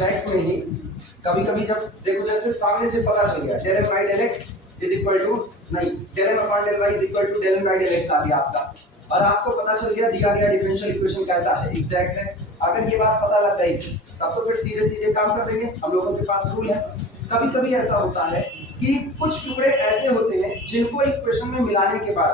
Exact में ही कभी कभी जब देखो जैसे सामने से पता चल गया del M by del X is equal to नहीं del M upon del Y is equal to del M by del X आ गया आपका, और आपको पता चल गया दिया गया डिफरेंशियल इक्वेशन कैसा है, एग्जैक्ट है। अगर ये बात पता लग गई तब तो फिर सीधे सीधे काम कर देंगे, हम लोगों के पास रूल है। कभी कभी ऐसा होता है कि कुछ टुकड़े ऐसे होते हैं जिनको इक्वेशन में मिलाने के बाद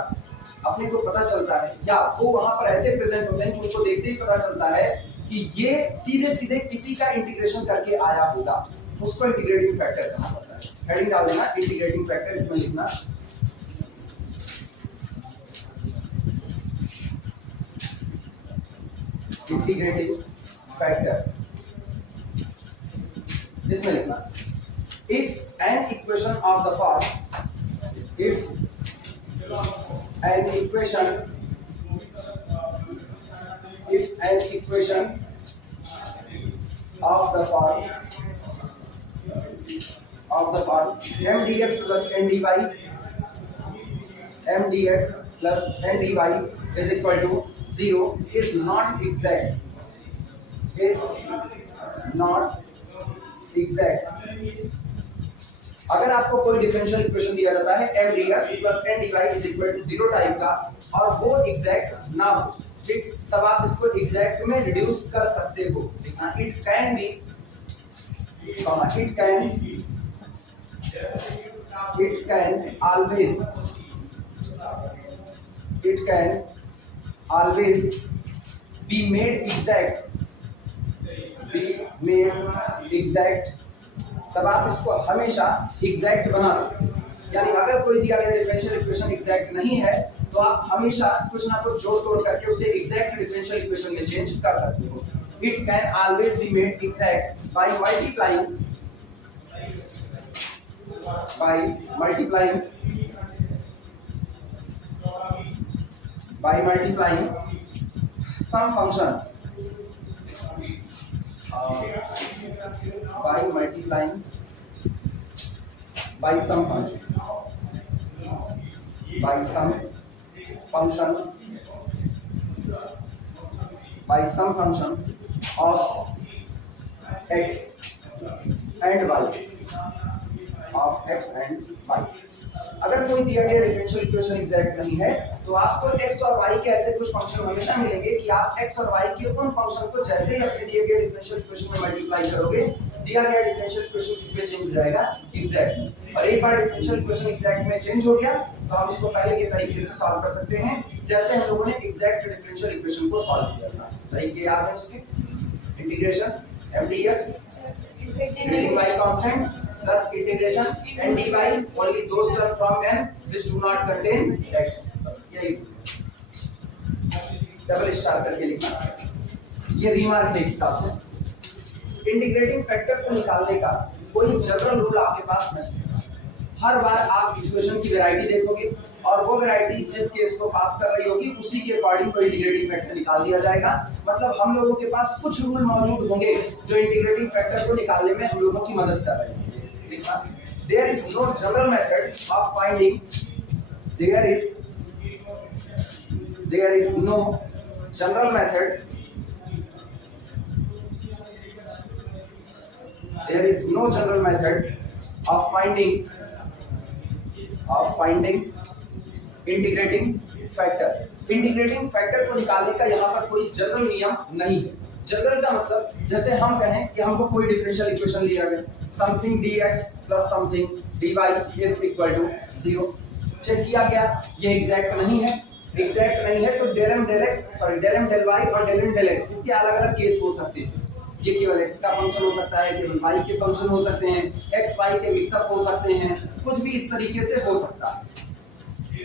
अपने को पता चलता है या वो वहां पर ऐसे प्रेजेंट होते हैं कि उनको देखते ही पता चलता है कि ये सीधे सीधे किसी का इंटीग्रेशन करके आया होगा, उसको इंटीग्रेटिंग फैक्टर कहा जाता है। हेडिंग डाल देना इंटीग्रेटिंग फैक्टर, इसमें लिखना इंटीग्रेटिंग फैक्टर, इसमें लिखना if an equation of the form if an equation of the form m dx plus n dy is equal to 0 is not exact अगर आपको कोई डिफरेंशियल इक्वेशन दिया जाता है m dx plus n dy is equal to 0 type का और वो exact ना हो, ठीक, तब आप इसको एग्जैक्ट में रिड्यूस कर सकते हो। It can always be made exact, तब आप इसको हमेशा एग्जैक्ट बना सकते हैं। यानी अगर कोई दिया गया डिफरेंशियल इक्वेशन एग्जैक्ट नहीं है तो आप हमेशा कुछ ना कुछ जोड़ तोड़ करके उसे एग्जैक्ट डिफरेंशियल इक्वेशन में चेंज कर सकते हो। It can always be made exact by multiplying some function by some functions of x and y अगर कोई दिया गया डिफरेंशियल इक्वेशन एग्जैक्ट नहीं है तो आपको x और y के ऐसे कुछ फंक्शन हमेशा मिलेंगे कि आप x और y के उन फंक्शन को जैसे ही अपने दिए गए डिफरेंशियल इक्वेशन में मल्टीप्लाई करोगे, दिया गया डिफरेंशियल इक्वेशन किसमें चेंज हो जाएगा, एग्जैक्ट में। और एक बार डिफरेंशियल इक्वेशन एग्जैक्ट में चेंज हो गया तो हम इसको पहले के तरीके से सॉल्व कर सकते हैं जैसे हम लोगों ने एग्जैक्ट डिफरेंशियल इक्वेशन को सॉल्व किया था। तरीके याद है उसके, integration m dx y constant plus integration n dy only those terms from n which do not contain x, यही डबल स्टार करके लिखना, ये रिमार्क है हिसाब से। इंटीग्रेटिंग फैक्टर को निकालने का कोई जनरल रूल आपके पास नहीं है। हर बार आप इक्वेशन की वैरायटी देखोगे और वो वैरायटी जिस केस को पास कर रही होगी उसी के अकॉर्डिंग कोई इंटीग्रेटिंग फैक्टर निकाल दिया जाएगा। मतलब हम लोगों के पास कुछ रूल मौजूद होंगे जो इंटीग्रेटिंग फैक्टर को निकालने में हम लोगों की मदद कर रहे हैं। There is no general method of finding. There is no general method. There is no general method of finding integrating factor. Integrating factor को निकालने का यहाँ पर कोई जनरल नियम नहीं है। जनरल का मतलब जैसे हम कहें कि हमको कोई डिफरेंशियल इक्वेशन लिया गया something dx plus something dy is equal to 0, check किया गया ये एग्जैक्ट नहीं है तो del m del y और del m del x इसके अलग अलग केस हो सकते हैं। ये केवल x का फंक्शन हो सकता है, केवल y के फंक्शन हो सकते हैं, x y के मिक्सअप हो सकते हैं, कुछ भी इस तरीके से हो सकता है।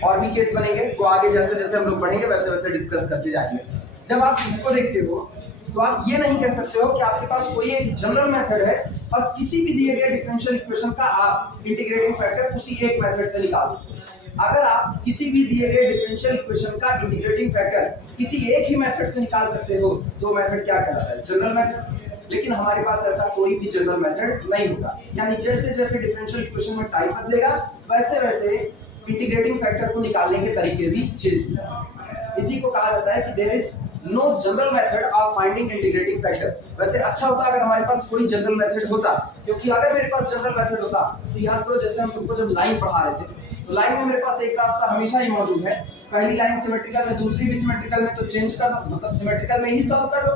और भी केस बनेंगे तो आगे जैसे जैसे हम लोग बढ़ेंगे वैसे वैसे डिस्कस करते जाएंगे। जब आप इसको देखते हो तो आप ये नहीं कह सकते हो कि आपके पास कोई एक जनरल मेथड है और किसी भी दिए गए डिफरेंशियल इक्वेशन का आप इंटीग्रेटिंग फैक्टर उसी एक मेथड से निकाल सकते हो। अगर आप किसी भी दिए गए डिफरेंशियल इक्वेशन का इंटीग्रेटिंग फैक्टर किसी एक ही मेथड से निकाल सकते हो तो मेथड क्या कहलाता है, जनरल मेथड। लेकिन हमारे पास ऐसा कोई भी जनरल मेथड नहीं होगा, यानी जैसे जैसे डिफरेंशियल इक्वेशन में टाइप बदलेगा वैसे वैसे इंटीग्रेटिंग फैक्टर को निकालने के तरीके भी चेंज हो जाएंगे। इसी को कहा जाता है कि there is no general method of finding integrating factor. वैसे अच्छा होता अगर हमारे पास कोई जनरल मेथड होता, क्योंकि अगर मेरे पास जनरल मेथड होता तो याद करो जैसे हम तुमको जब लाइन पढ़ा रहे थे तो लाइन में मेरे पास एक रास्ता हमेशा ही मौजूद है, पहली लाइन सिमेट्रिकल में दूसरी भी सिमेट्रिकल में, तो चेंज कर दो, मतलब सिमेट्रिकल में ही सॉल्व कर दो।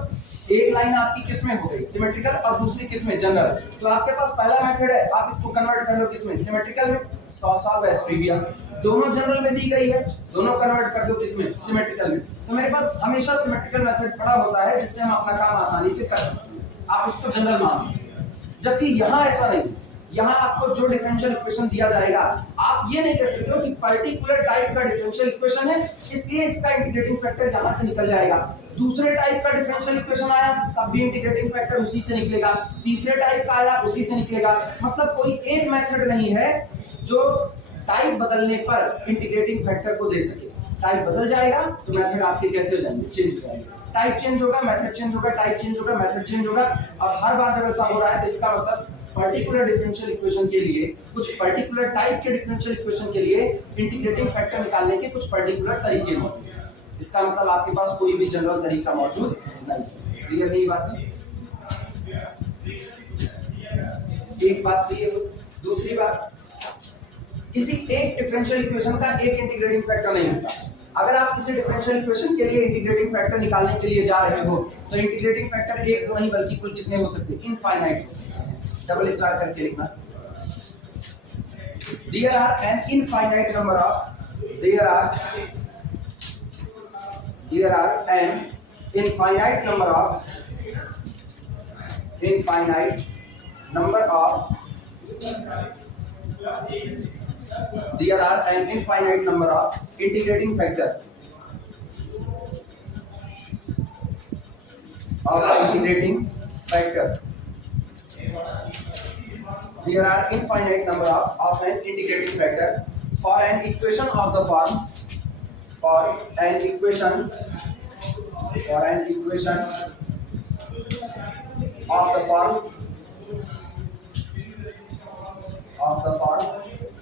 एक लाइन आपकी किस में हो गई सिमेट्रिकल और दूसरी किस में जनरल, तो आपके पास पहला मेथड है आप इसको कन्वर्ट कर लो किस में सिमेट्रिकल में, सॉल्व एज प्रीवियस। दोनों जनरल में दी गई है, दोनों कन्वर्ट कर दो किसमें सिमेट्रिकल में, तो मेरे पास हमेशा सिमेट्रिकल मेथड पड़ा होता है जिससे हम अपना काम आसानी से कर सकते हैं, आप इसको जनरल मान सकते हैं। जबकि यहाँ ऐसा नहीं, यहाँ आपको जो डिफरेंशियल इक्वेशन दिया जाएगा आप ये नहीं कह सकते हो कि पर्टिकुलर टाइप का डिफरेंशियल इक्वेशन है इसलिए इसका इंटीग्रेटिंग फैक्टर यहाँ से निकल जाएगा, दूसरे टाइप का डिफरेंशियल इक्वेशन आया तब भी इंटीग्रेटिंग फैक्टर उसी से निकलेगा, तीसरे टाइप का आया उसी से निकलेगा। मतलब कोई एक मेथड नहीं है जो टाइप बदलने पर इंटीग्रेटिंग फैक्टर को दे सके। टाइप बदल जाएगा तो मेथड आपके कैसे हो जाएंगे, चेंज हो जाएंगे, टाइप चेंज होगा मेथड चेंज होगा, टाइप चेंज होगा मेथड चेंज होगा, और हर बार जब ऐसा हो रहा है तो इसका मतलब पर्टिकुलर डिफरेंशियल इक्वेशन के लिए, कुछ पर्टिकुलर टाइप के डिफरेंशियल इक्वेशन के लिए इंटीग्रेटिंग फैक्टर निकालने के कुछ पर्टिकुलर तरीके मौजूद हैं। इसका मतलब आपके पास कोई भी जनरल तरीका मौजूद नहीं है। क्लियर नहीं बात? एक बात क्लियर। दूसरी बात, किसी एक डिफरेंशियल इक्वेशन का एक इंटीग्रेटिंग फैक्टर नहीं होता। अगर आप किसी डिफरेंशियल इक्वेशन के लिए इंटीग्रेटिंग फैक्टर निकालने के लिए जा रहे हो तो इंटीग्रेटिंग फैक्टर एक दो नहीं बल्कि कुल कितने हो सकते हैं, इनफाइनाइट हो सकते हैं। डबल स्टार करके लिखना, there are an infinite number of infinite number of there are an infinite number of integrating factor of integrating factor. There are infinite number of an integrating factor for an equation of the form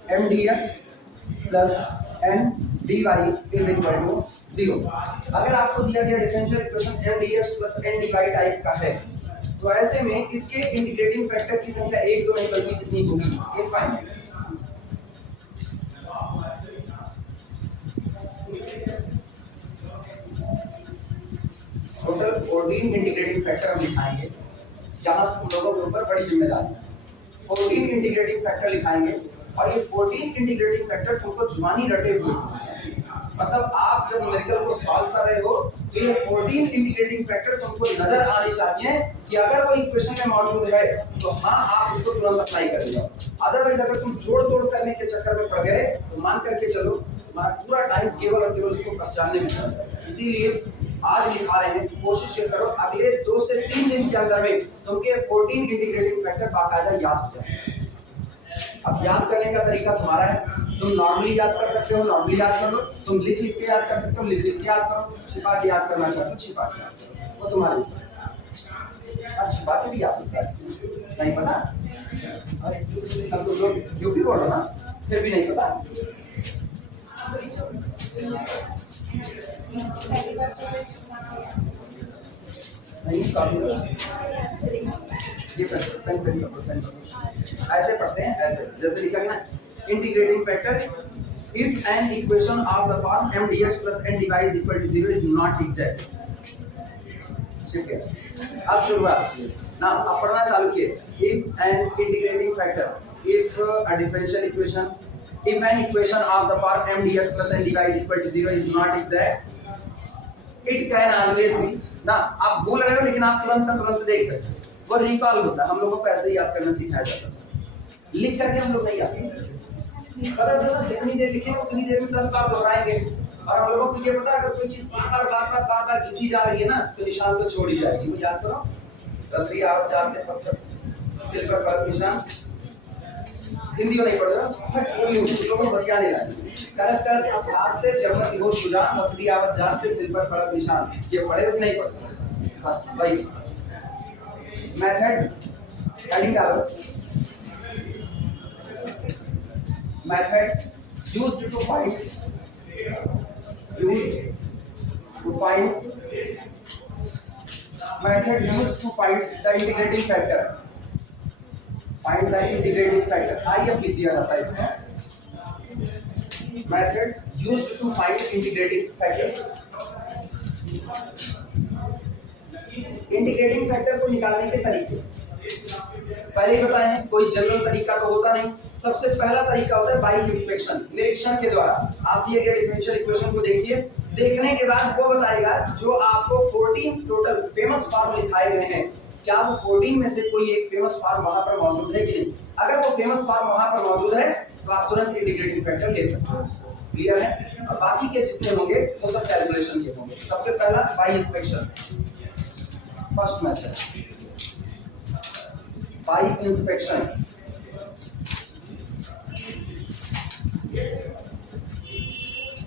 m dx plus n dy is equal to 0। अगर आपको दिया गया differential equation m dx plus n dy type का है तो ऐसे में इसके इंटीग्रेटिंग फैक्टर की संख्या एक दो नहीं बल्कि कितनी होगी, इनफाइनाइट। टोटल 14 इंटीग्रेटिंग फैक्टर हम लिखाएंगे, जहां से तुम लोगों के ऊपर बड़ी जिम्मेदारी है। 14 इंटीग्रेटिंग फैक्टर लिखाएंगे और ये 14 इंटीग्रेटिंग फैक्टर तुमको जुबानी रटे हुए हैं। मतलब आप जब न्यूमेरिकल को सॉल्व कर रहे हो तो ये 14 इंटीग्रेटिंग फैक्टर तुमको नजर आने चाहिए कि अगर वो इक्वेशन में मौजूद है तो हाँ आप उसको तुरंत अप्लाई कर लो। अदरवाइज अगर तुम जोड़ तोड़ करने के चक्कर में पड़ गए तो मान करके चलो तुम्हारा पूरा टाइम केवल और केवल उसको पहचानने में चल रहा है। इसीलिए आज लिखा रहे हैं, कोशिश ये करो अगले 2 से 3 दिन के अंदर में तुमके 14 इंटीग्रेटिंग फैक्टर बाकायदा याद हो जाए। अब याद करने का तरीका तुम्हारा है, तुम नॉर्मली याद कर सकते हो नॉर्मली याद कर लो, तुम लिख लिख के याद कर सकते हो लिख लिख के याद करो, छिपा के याद करना चाहते हो छिपा के याद करो, वो तुम्हारे ऊपर। छिपा के भी याद होता है, नहीं पता? अब तो लोग यूपी बोलो ना, फिर भी नहीं पता। नहीं ये पेन ऐसे पढ़ते हैं, ऐसे जैसे लिखा है ना, integrating factor if an equation of the form m dx plus n dy is equal to 0 is not exact। ठीक है, अब शुरुआत ना, अब पढ़ना चालू किए। if an integrating factor, if a differential equation, if an equation of the form m dx plus n dy is equal to 0 is not exact it can always be ना। आप भूल रहे हो लेकिन आप तुरंत देख रहे हो, वो रिकॉल होता है। हम लोगों को ऐसे ही याद करना सिखाया जाता है, लिख करके हम लोग नहीं याद करते। पता चला जितनी देर लिखेंगे उतनी देर में 10 बार दोहराएंगे, और हम लोगों को ये पता अगर कोई चीज बार बार घिसी जा रही है ना तो निशान तो छोड़ ही जाएगी। वो याद करो, रसरी आवत जानते पत्थर सिल्वर पर निशान, हिंदी में नहीं पढ़ोगे लोगों को बतिया नहीं लाएंगे। कर अभ्यास से जब हो सुजान रसरी आवत जानते सिल्वर पर निशान, ये पढ़े भी नहीं पढ़ते बस भाई। मेथड हेडिंग डालो, method used to find method used to find the integrating factor. Find the integrating factor. IF लिख दिया जाता है इसमें. Method used to find integrating factor. Integrating factor को निकालने के तरीके पहले ही बताए हैं. कोई जनरल तरीका तो होता नहीं. सबसे पहला तरीका होता है बाय इंस्पेक्शन, निरीक्षण के द्वारा. आप दिए गए डिफरेंशियल इक्वेशन को देखिए. देखने के बाद वो बताएगा जो आपको 14 टोटल फेमस फॉर्म लिखाए गए हैं, क्या वो 14 में से कोई एक फेमस फॉर्म वहां पर मौजूद है कि नहीं. अगर वो फेमस फॉर्म वहां पर मौजूद है तो आप तुरंत इंटीग्रेटिंग फैक्टर ले सकते हो. क्लियर है. और बाकी के जितने होंगे वो सब कैलकुलेशन के होंगे. सबसे पहला bye inspection, first method by inspection.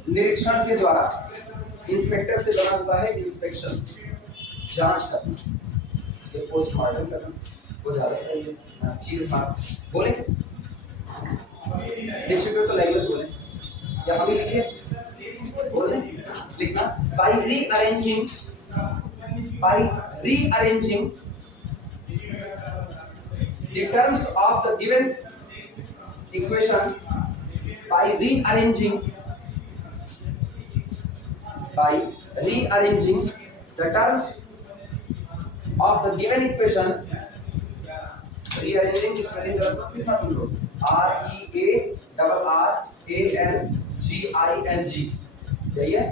निरीक्षण के द्वारा. इंस्पेक्टर से बना हुआ है इंस्पेक्शन, जांच करना, ये पोस्टमार्टम करना, वो ज्यादा सही है. चीर फाड़ बोले लिख सकते हो तो लैंग्वेज बोले या हम ही लिखे बोले लिखना. By rearranging, by rearranging the terms of the given equation, by rearranging the terms of the given equation. rearranging की स्पेलिंग कितना तुम लोग REARRANGING यही है.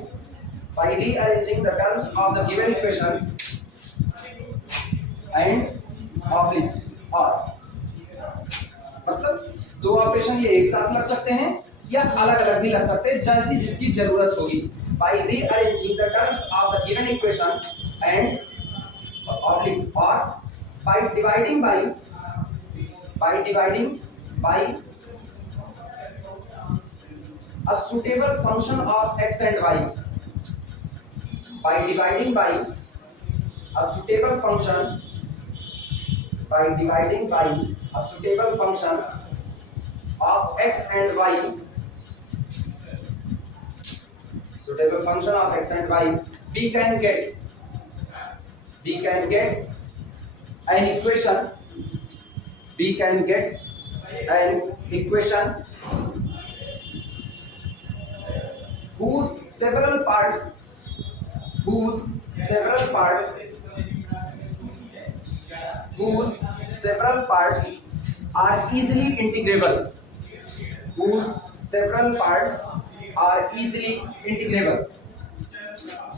By rearranging the terms of the given equation and oblique or मतलब दो operation ये एक साथ लग सकते हैं या अलग अलग भी लग सकते हैं जैसी जिसकी जरूरत होगी. By rearranging the terms of the given equation and oblique or by dividing by a suitable function of x and y. By dividing by a suitable function, by dividing by a suitable function of x and y, suitable function of x and y, we can get an equation. We can get an equation whose several parts are easily integrable.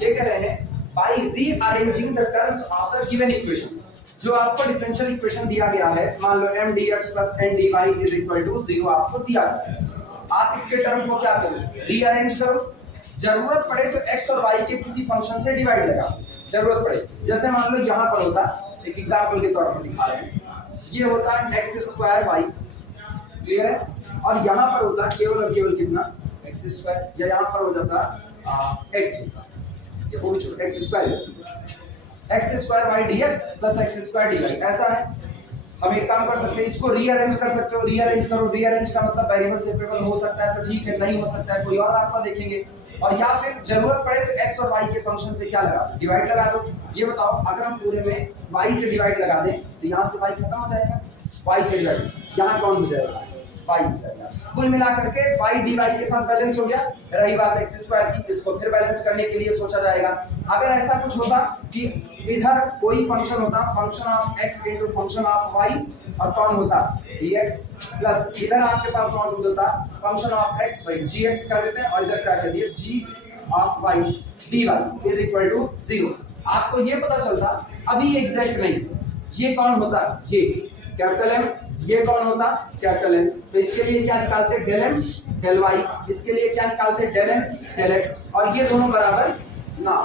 ये कह रहे हैं by rearranging the terms of the given equation. जो आपको differential equation दिया गया है, मान लो m dx plus n dy is equal to 0 आपको दिया गया है. आप इसके टर्म को क्या करो, रीअरेंज करो. जरूरत पड़े तो x और y के किसी फंक्शन से डिवाइड लगा. जरूरत पड़े जैसे मान लो यहाँ पर होता, एक एग्जांपल के तौर पर दिखा रहे हैं, ये होता है x स्क्वायर y. क्लियर है. और यहाँ पर होता केवल और केवल कितना x स्क्वायर, या यहाँ पर हो जाता x होता, ये वो भी छोटा x square y dx plus x square dy. ऐसा है. हम एक काम कर सकते हैं, इसको रीअरेंज कर सकते हो. रीअरेंज करो. रीअरेंज का मतलब वेरिएबल सेपरेबल हो सकता है तो ठीक है, नहीं हो सकता है कोई और रास्ता देखेंगे. और या फिर जरूरत पड़े तो x और y के फंक्शन से क्या लगा दो, डिवाइड लगा दो. ये बताओ अगर हम पूरे में y से डिवाइड लगा दें तो यहाँ से y खत्म हो जाएगा. y से डिवाइड यहाँ कौन हो जाएगा, y हो जाएगा. कुल मिला करके y dy के साथ बैलेंस हो गया. रही बात x स्क्वायर की, इसको फिर बैलेंस करने के लिए सोचा जाएगा. अगर ऐसा कुछ होता कि इधर कोई फंक्शन होता, function of x into function of y, और कौन होता dx, प्लस इधर आपके पास मौजूद होता function of x by gx कर देते हैं, और इधर क्या कर दिए g of y dy is equal to 0. आपको ये पता चलता. अभी एग्जैक्ट नहीं, ये कौन होता, ये कैपिटल M, ये कौन होता कैपिटल M. तो इसके लिए क्या निकालते डेल m डेल y, इसके लिए क्या निकालते डेल m डेल x, और ये दोनों बराबर ना.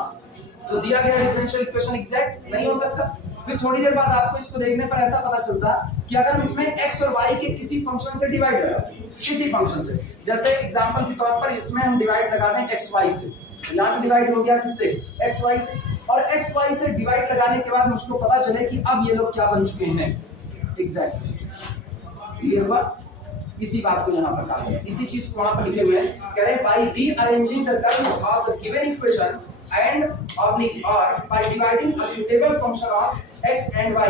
तो दिया गया डिफरेंशियल इक्वेशन एग्जैक्ट नहीं हो सकता. फिर थोड़ी देर बाद आपको इसको देखने पर ऐसा पता चलता कि अगर हम इसमें x और y के किसी फंक्शन से डिवाइड लगा, किसी फंक्शन से, जैसे एग्जांपल के तौर पर इसमें हम डिवाइड लगा दें x y से, यहाँ डिवाइड हो गया किससे, x y से, और x y से डिवाइड लगाने के बाद मुझको पता चले कि अब ये लोग क्या बन चुके हैं एग्जैक्ट. क्लियर हुआ. इसी बात को यहाँ पर कहा है, इसी चीज को वहां पर लिखे हुए हैं, कह रहे हैं by rearranging the terms of the given equation and oblique और by dividing a suitable function of x एंड y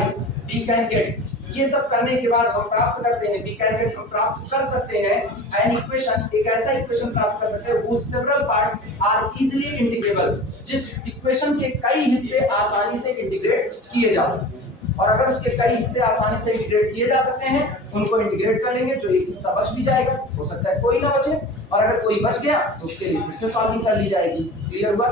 we can get, ये सब करने के बाद हम प्राप्त करते हैं, we can get, हम प्राप्त कर सकते हैं an equation, एक ऐसा इक्वेशन प्राप्त कर सकते हैं whose several part are easily integrable, जिस इक्वेशन के कई हिस्से आसानी से इंटीग्रेट किए जा सकते हैं, और अगर उसके कई हिस्से आसानी से इंटीग्रेट किए जा सकते हैं उनको इंटीग्रेट कर लेंगे, जो एक हिस्सा बच भी जाएगा, हो सकता है कोई ना बचे, और अगर कोई बच गया तो उसके लिए फिर से सॉल्विंग कर ली जाएगी। क्लियर हुआ?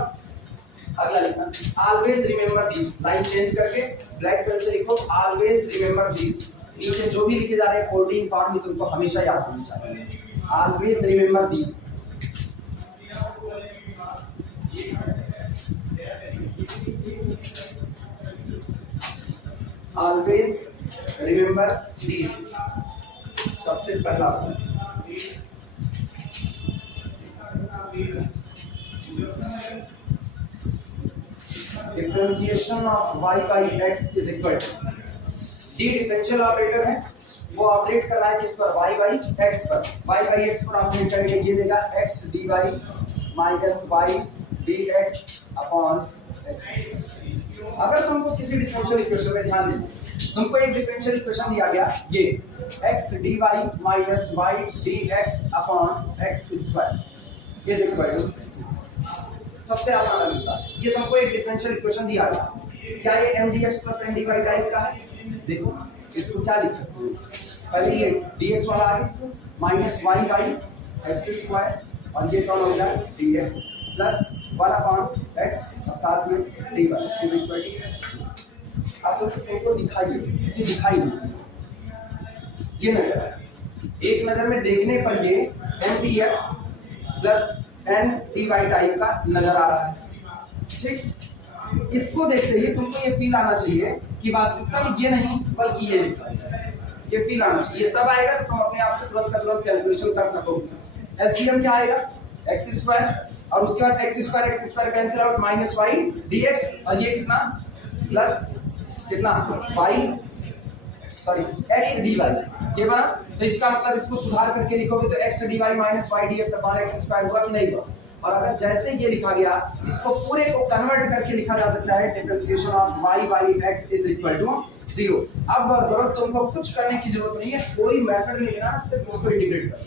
अगला लिखना, always remember this, line change करके ब्लैक पेन से लिखो ऑलवेज रिमेंबर दिस, नीचे जो भी लिखे जा रहे हैं 14 फॉर्म में तुमको हमेशा याद होनी चाहिए, always remember this. Always remember this, सबसे पहला differentiation of y by x is equal to, d differential operator है, वो ऑपरेट कर रहा है किस पर, y by x पर, y by x पर ऑपरेट करेंगे, ये देगा x dy minus y dx upon x। अगर तुमको किसी डिफरेंशियल इक्वेशन में ध्यान देना, तुमको एक डिफरेंशियल इक्वेशन दिया गया, ये x dy minus y dx upon x square is equal to, सबसे आसान तरीका, ये तुमको एक डिफरेंशियल इक्वेशन दिया गया, क्या ये mdx प्लस ndy टाइप का है? देखो इसको क्या लिख सकते हो, पहले ये dx वाला आगे minus y by x square, और ये कौन हो गया dx प्लस 1 अपॉन x और साथ में dy इज इक्वल टू। आप सोचो तुमको दिखाइए, ये दिखाई नहीं, ये नजर, एक नजर में देखने पर ये mdx प्लस ndy टाइप का नजर आ रहा है, ठीक। इसको देखते ही तुमको ये फील आना चाहिए कि वास्तविकता में ये नहीं बल्कि ये लिखा है, ये फील आना चाहिए, तब आएगा तो तुम अपने आप से तुरंत कैलकुलेशन कर सकोगे। एलसीएम क्या आएगा, एक्स स्क्वायर, और उसके बाद x square cancel out, minus y dx, और ये कितना प्लस कितना y sorry x d y, ये बना। तो इसका मतलब इसको सुधार करके लिखोगे तो x d y minus y d x upon x square हुआ कि नहीं हुआ। और अगर जैसे ये लिखा गया, इसको पूरे को कन्वर्ट करके लिखा जा सकता है differentiation of y by x is equal to 0। अब जरूरत तुमको कुछ करने की जरूरत नहीं है, कोई मेथड नहीं लेना, सिर्फ उसको इंटीग्रेट करो।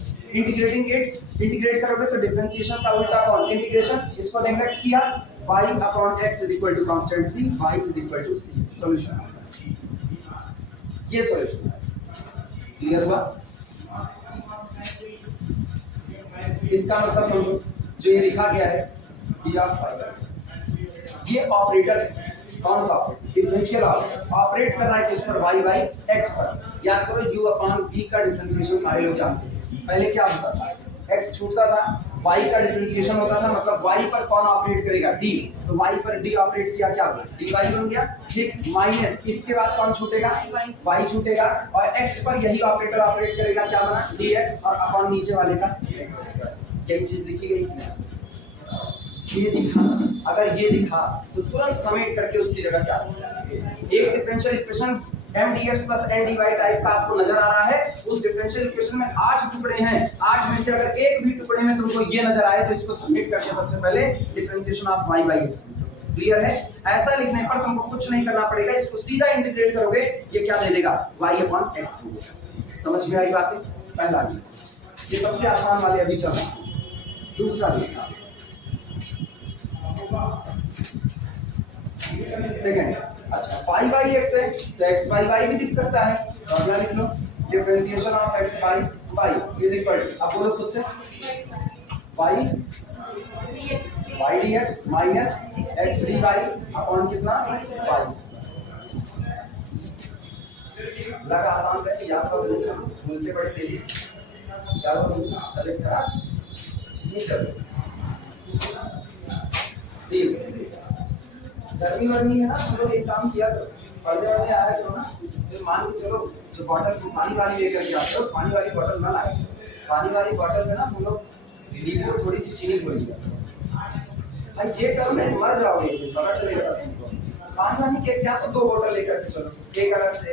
इंटीग्रेट करोगे तो डिफरेंशिएशन का उल्टा कौन, इंटीग्रेशन, इसको नेगलेक्ट किया, y upon x is equal to constant c, y is equal to c, solution. ये सॉल्यूशन है, क्लियर हुआ? इसका मतलब समझो, जो ये लिखा गया है p ऑफ y, ये ऑपरेटर है, कौन सा ऑपरेटर, डिफरेंशियल ऑपरेट कर रहा है किस पर, y बाई x पर। याद करो u अपॉन v का डिफरेंशिएशन सारे लोग जानते हैं, पहले क्या होता था, x छूटता था, y का डिफरेंशिएशन होता था, मतलब y पर कौन ऑपरेट करेगा, d, तो y पर d ऑपरेट किया, क्या होगा, dy बन गया, ठीक, माइनस इसके बाद कौन छूटेगा, y छूटेगा, और x पर यही ऑपरेटर ऑपरेट करेगा, क्या बना, dx, और अपॉन नीचे वाले का x। यही चीज लिखी गई है, ये दिखा, अगर ये दिखा तो तुरंत समेट करके उसकी जगह क्या, एक differential equation mdx plus ndy type का आपको नजर आ रहा है, उस डिफरेंशियल इक्वेशन में 8 टुकड़े हैं, 8 में से अगर एक भी टुकड़े में तुमको ये नजर आए तो इसको समेट करके सबसे पहले differentiation of y by x। Clear है? ऐसा लिखने पर तुमको कुछ नहीं करना पड़ेगा, इसको सीधा इंटीग्रेट करोगे, ये क्या दे देगा, y अपॉन x दे देगा। समझ में आई बातें? पहला ये सबसे आसान वाले अभी चल रहा है। दूसरा देखना, सेकंड, अच्छा y बाई x है तो x बाई y भी दिख सकता है, तो अगला लिख लो, differentiation of x by y is equal to, अब बोलो खुद से, y dx minus x dy upon कितना, y। लगा आसान है, याद करो, बोलते बड़े तेजी से, याद करो, तबीयत खराब चीजें चल रही है, गर्मी वर्मी है ना, चलो एक काम किया करो, पढ़ने वाले आया करो ना, तो मान के चलो जो बॉटल पानी वाली लेकर के आते हो, पानी वाली बॉटल ना लाए, पानी वाली बॉटल में ना हम लोग नींबू थोड़ी सी चीनी घोल लिया, भाई ये करो ना, मर जाओगे, पता चलेगा तुमको। पानी वाली के क्या, तो 2 बोतल लेकर के चलो, एक अलग से,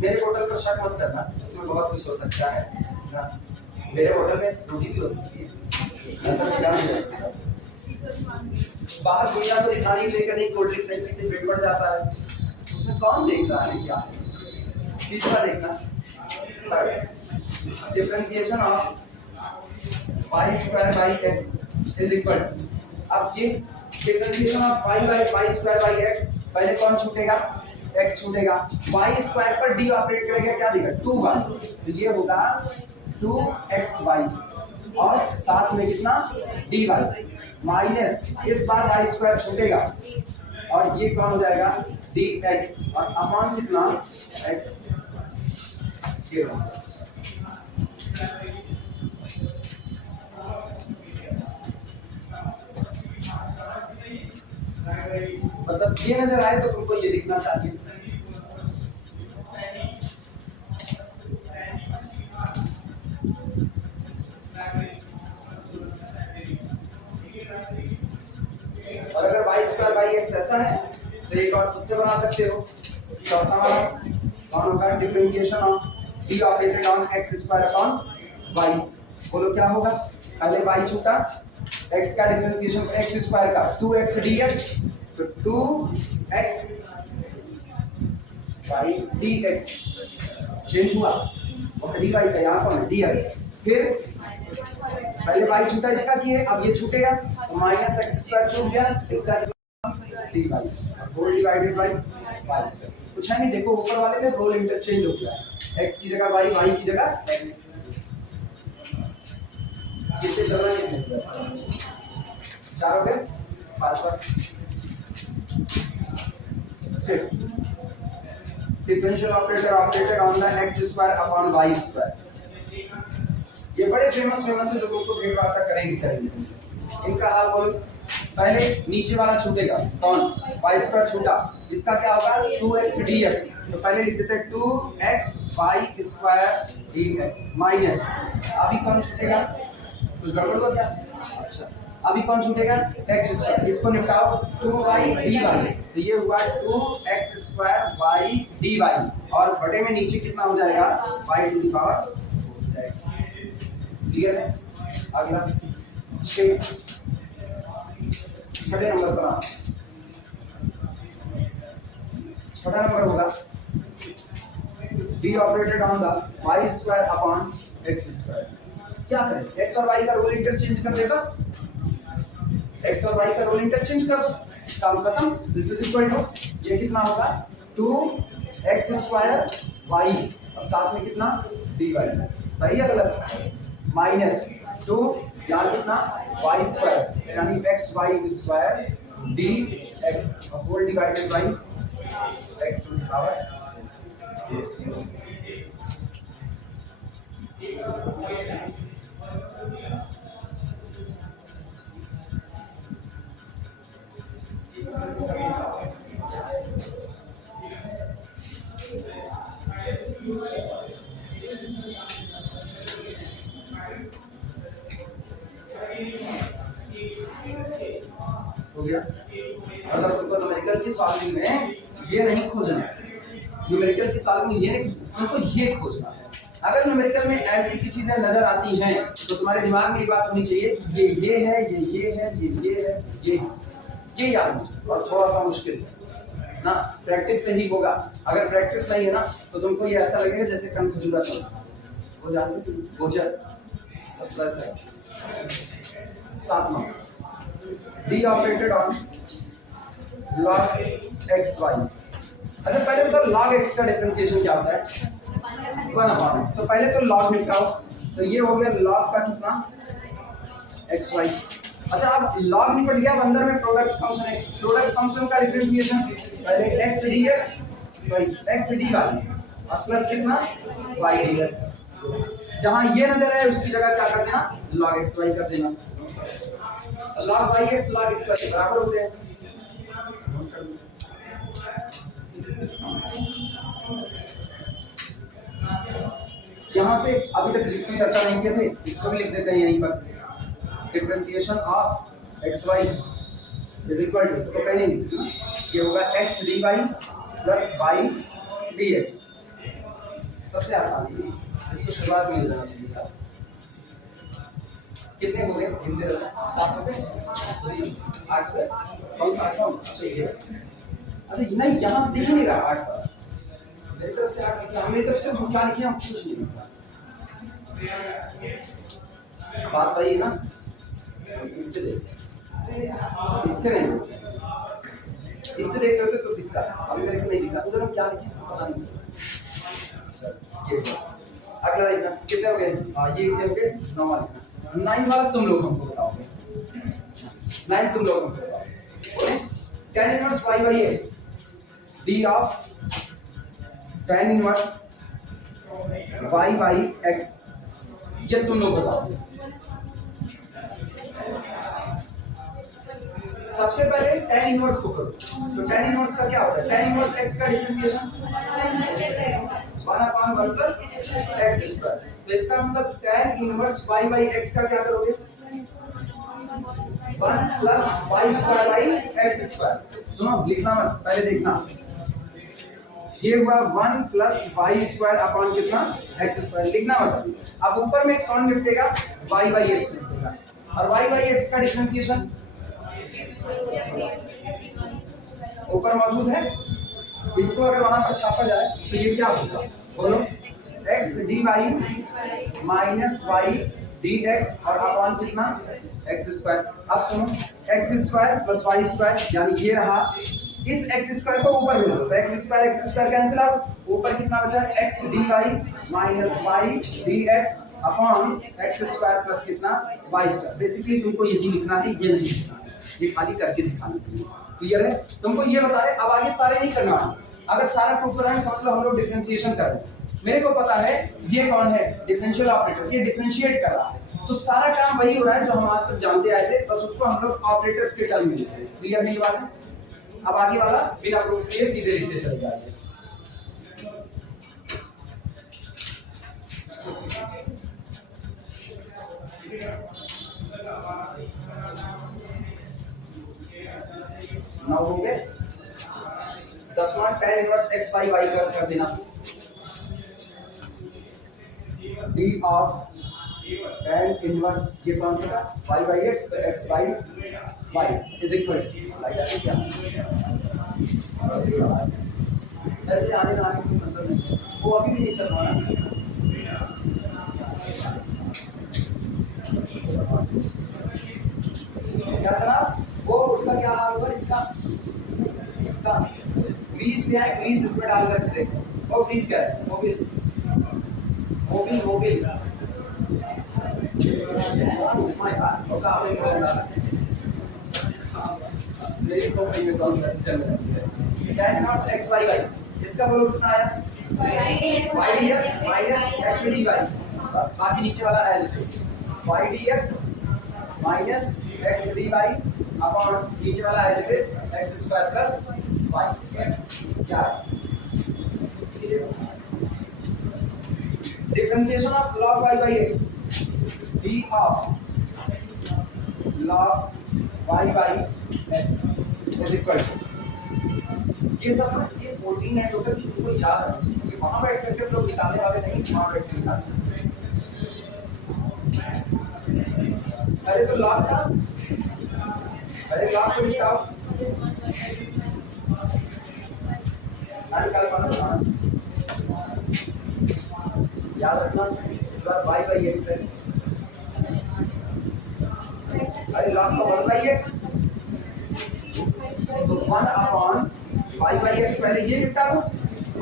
मेरे बोतल पर शक मत करना, इसमें बहुत कुछ हो सकता है, ना, मेरे होटल में रोटी भी हो सकती है, ऐसा क्या नहीं हो सकता। बाहर कोई आपको दिखाने लेकर नहीं, कोल्ड ड्रिंक नहीं पीते पेट बढ़ जाता है, उसमें कौन देख रहा है क्या है। तीसरा देखना, differentiation of y square by x is equal, अब ये differentiation of y by y square by x, पहले कौन छूटेगा, x छूटेगा, y स्क्वायर पर d ऑपरेट करेगा, क्या देगा 2y, तो ये होगा 2xy और साथ में कितना dy माइनस इस बार y स्क्वायर छूटेगा और ये कौन हो जाएगा dx और अपॉन कितना x, ये मतलब ये नजर आए तो तुमको ये दिखना चाहिए। और अगर y स्क्वायर बाई x ऐसा है तो एक और खुद से बना सकते हो। चौथा वाला कौन होगा, differentiation of d operated on x square upon y, बोलो क्या होगा, पहले y छूटा, x का डिफरेंशिएशन x स्क्वायर का 2x dx, तो 2x बाई dx चेंज हुआ और dy का यहाँ पर dx, फिर पहले y छूटा इसका किए, अब ये छूटेगा तो माइनस एक्स स्क्वायर छूट गया, इसका dy whole divided by y square, कुछ है नहीं, देखो ऊपर वाले में रोल इंटरचेंज हो गया है, x की जगह y, y की जगह x, कितने चल रहा है, चार हो गए, पांचवा fifth, differential operator operated on the x square upon y square, ये बड़े फेमस है, लोगों को भेड़ बात करेंगे, इनका हाल बोलो, पहले नीचे वाला छूटेगा कौन, y स्क्वायर छूटा, इसका क्या होगा 2x dx, तो पहले लिख देते हैं 2x y square dx minus, अभी कौन छूटेगा, कुछ गड़बड़ हो क्या, अच्छा अभी कौन छूटेगा x स्क्वायर, इसको निपटाओ 2y dy, तो ये हुआ 2x स्क्वायर y dy और बटे में नीचे कितना हो जाएगा y to the power, clear है। अगला छठे नंबर पर, छठा नंबर होगा d operated on the y square upon x square, क्या करें x और y का रोल इंटरचेंज कर दे, बस x और y का रोल इंटरचेंज कर दो, काम खत्म, दिस इज इक्वल टू ये कितना होगा 2x स्क्वायर y और साथ में कितना dy, सही है गलत, माइनस 2 यहाँ कितना y स्क्वायर यानी xy स्क्वायर dx और whole divided by x to the power, हो गया। मतलब तुमको न्यूमेरिकल की सॉल्विंग में ये नहीं खोजना है, न्यूमेरिकल की सॉल्विंग ये नहीं, तुमको ये खोजना है। अगर न्यूमेरिकल में ऐसी की चीजें नजर आती हैं तो तुम्हारे दिमाग में ये बात होनी चाहिए कि ये है, ये है, ये है, ये याद हो, और थोड़ा सा मुश्किल ना, प्रैक्टिस से ही होगा। अगर प्रैक्टिस नहीं है ना तो तुमको ये ऐसा लगेगा जैसे कन खजूरा चल रहा हो, जानते हो गोचर, बस वैसा है। सातवां d operated on log xy, अच्छा पहले बताओ log x का डिफरेंशिएशन क्या होता है, 1/x, तो पहले तो log निकालो, तो ये हो गया log का कितना xy, अच्छा अब log निकल गया, अंदर में प्रोडक्ट फंक्शन है, प्रोडक्ट फंक्शन का डिफरेंशिएशन पहले x dx sorry x dy और प्लस कितना y dx, जहां ये नजर है उसकी जगह क्या कर देना log xy कर देना, log yx log xy के बराबर होते हैं। यहां से अभी तक जिसकी चर्चा नहीं किए थे इसको भी लिख देते हैं यहीं पर, differentiation of xy is equal to, इसको पहले लिखना, ये होगा x dy plus y dx, सबसे आसान है इसको शुरुआत में हो जाना चाहिए था। कितने हो गए गिनते रहना, 7 हो गए, 8 हो गए, कौन सा 8 था? अच्छा ये अरे नहीं यहाँ से दिख ही नहीं रहा 8 पर, मेरी तरफ से 8 निकला, मेरी तरफ से हम क्या लिखे हम कुछ नहीं लिखा। बात वही है ना, इससे देख, इससे नहीं, इससे देख रहे होते तो दिखता, अभी मेरे को नहीं दिखा, उधर हम क्या लिखे पता नहीं चला। अगला देखना कितने हो गए, ये कितने हो गए 9 वाले, 9 वाला तुम लोग हमको बताओगे, 9 तुम लोग हमको बताओगे। tan inverse y by x d of tan inverse y by x, ये तुम लोग बताओगे। सबसे पहले tan इनवर्स को करो, तो tan इनवर्स का क्या होता है, tan इनवर्स x का डिफरेंशिएशन 1/1 प्लस x स्क्वायर, तो इसका मतलब tan inverse y by x का क्या करोगे 1 plus y square by x square. सुनो लिखना मत, पहले देखना, ये हुआ 1 प्लस y स्क्वायर अपॉन कितना x स्क्वायर, लिखना मत। अब ऊपर में कौन निपटेगा, y by x निपटेगा, और y by x का डिफरेंशिएशन ऊपर मौजूद है, इसको अगर वहां पर छापा जाए तो ये क्या होगा, बोलो x dy minus y dx और अपॉन कितना x स्क्वायर। अब सुनो x square plus y square, यानी ये रहा, इस x स्क्वायर को ऊपर भेज दो तो x स्क्वायर कैंसिल आउट, ऊपर कितना बचा x dy minus y dx upon x square plus कितना y स्क्वायर। बेसिकली तुमको यही लिखना है, ये नहीं लिखना है, ये खाली करके दिखाना है। क्लियर है, तुमको ये बता रहे, अब आगे सारे नहीं करना है, अगर सारा प्रूफ कर रहे हैं मतलब हम लोग डिफरेंशिएशन कर रहे हैं। मेरे को पता है ये कौन है, डिफरेंशियल ऑपरेटर, ये डिफरेंशिएट कर रहा है, तो सारा काम वही हो रहा है जो हम आज तक जानते आए थे, बस उसको हम लोग ऑपरेटर्स के टर्म में लिखते हैं। क्लियर है ये बात है, अब आगे वाला बिना प्रूफ किए सीधे लिखते चले जाएंगे। नाउ हो गए 10वां tan inverse x by y कर देना, d ऑफ tan इनवर्स ये कौन सा था y by x, तो x by y is equal like ऐसे क्या ऐसे आने ना आने कोई मतलब नहीं, वो अभी भी नहीं चल रहा ना। क्या था वो, उसका क्या हाल होगा, इसका ग्रीस क्या है, ग्रीस इसमें डाल कर देखो, वो ग्रीस क्या है, मोबिल माय गॉड, उसका आपने बोला डाला मेरी कॉपी में कॉन्सेप्ट चल रहा है tan inverse x y y, इसका बोलो कितना आया y dx minus x dy, बस बाकी नीचे वाला as it is y dx minus x dy upon नीचे वाला as it is x square plus y square. क्या differentiation of log y by x, d of log y by x is equal to, ये सब ना ये 14 है total, तुमको याद रखना चाहिए, वहां बैठ करके लोग निकालने वाले नहीं, वहां बैठ के निकालने। अरे तो log का, अरे log को निकाल, निकाल पाना याद रखना, इस बार y by x है, अरे log का 1 by x, तो 1 अपॉन y by x पहले ये निपटा दो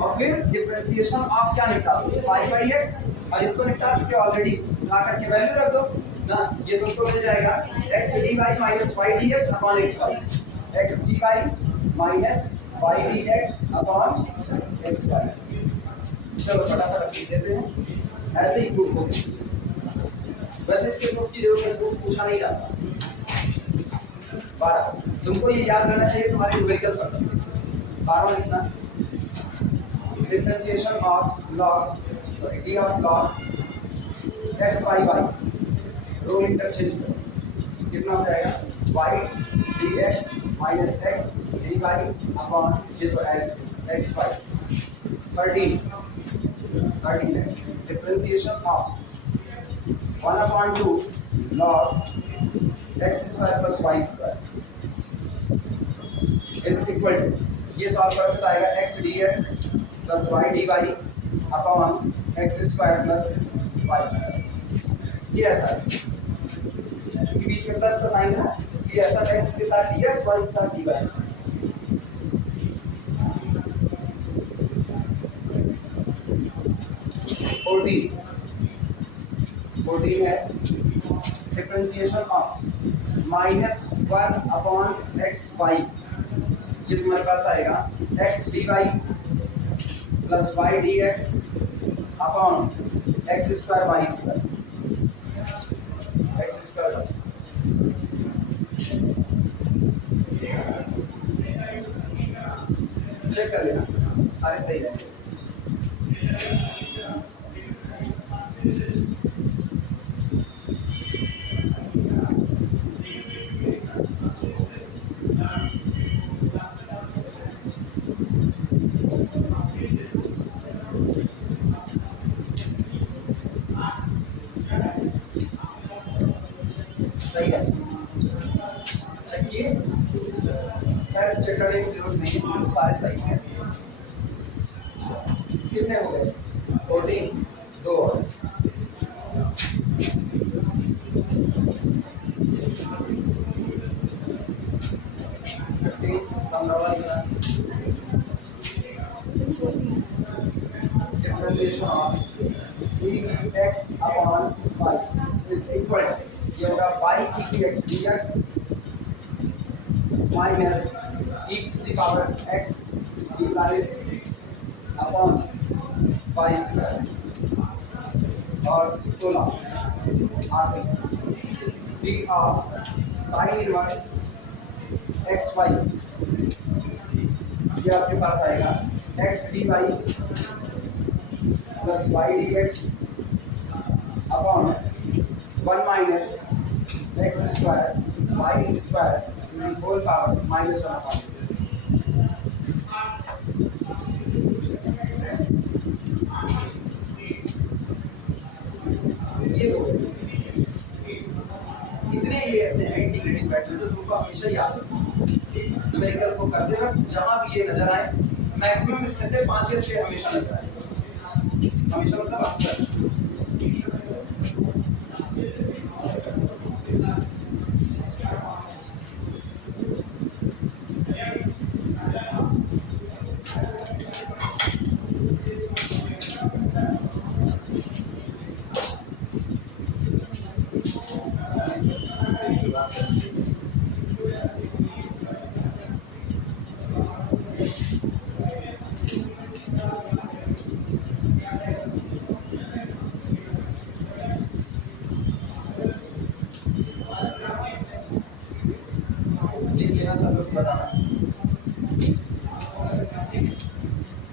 और फिर डिफरेंशिएशन ऑफ क्या निपटा दो y by x, और इसको निपटा चुके ऑलरेडी, उठा करके वैल्यू रख दो ना, ये तुमको मिल जाएगा x dy minus y dx upon xy, x dy minus y dx upon xy। चलो फटाफट लिख देते हैं, ऐसे ही प्रूफ होगा, वैसे इसके प्रूफ की जरूरत है, प्रूफ पूछा नहीं जाता। 12 तुमको ये याद रहना चाहिए तुम्हारे न्यूमेरिकल पर्पस से। 12 लिखना, differentiation of log d of log x y y, role interchange करो, कितना हो जाएगा y dx minus x dy upon ये तो एज x y 13 13 है। Differentiation of 1/2 log x square plus y square is equal to, ये solve करोगे तो आएगा x dx plus y dy upon x square plus y square. ये ऐसा है क्योंकि बीच में प्लस का साइन है इसलिए ऐसा x के साथ dx y के साथ dy। 14 है। डिफरेंशिएशन ऑफ -1/xy, ये तुम्हारे पास आएगा x dy plus y dx upon x square y square, x square y। Check कर लेना सारे सही रहेंगे। सही है, चेक करने की जरूरत नहीं है, सारे सही हैं। कितने हो गए? 14, 2 और 15, 15 differentiation of dx upon y is equal to, ये होगा y dx dx minus e to the power x divided upon y square और 16 आगे v of sine inverse xy, ये आपके पास आएगा x dy plus y dx upon 1 minus x square y square whole power -1 upon. ये दो इतने ये ऐसे हैं इंटीग्रेटिंग फैक्टर जो तुमको हमेशा याद रखना। न्यूमेरिकल को करते वक्त जहां भी ये नजर आए, मैक्सिमम इसमें से 5 या 6 हमेशा नजर आए, हमेशा मतलब अक्सर। सब लोग बताना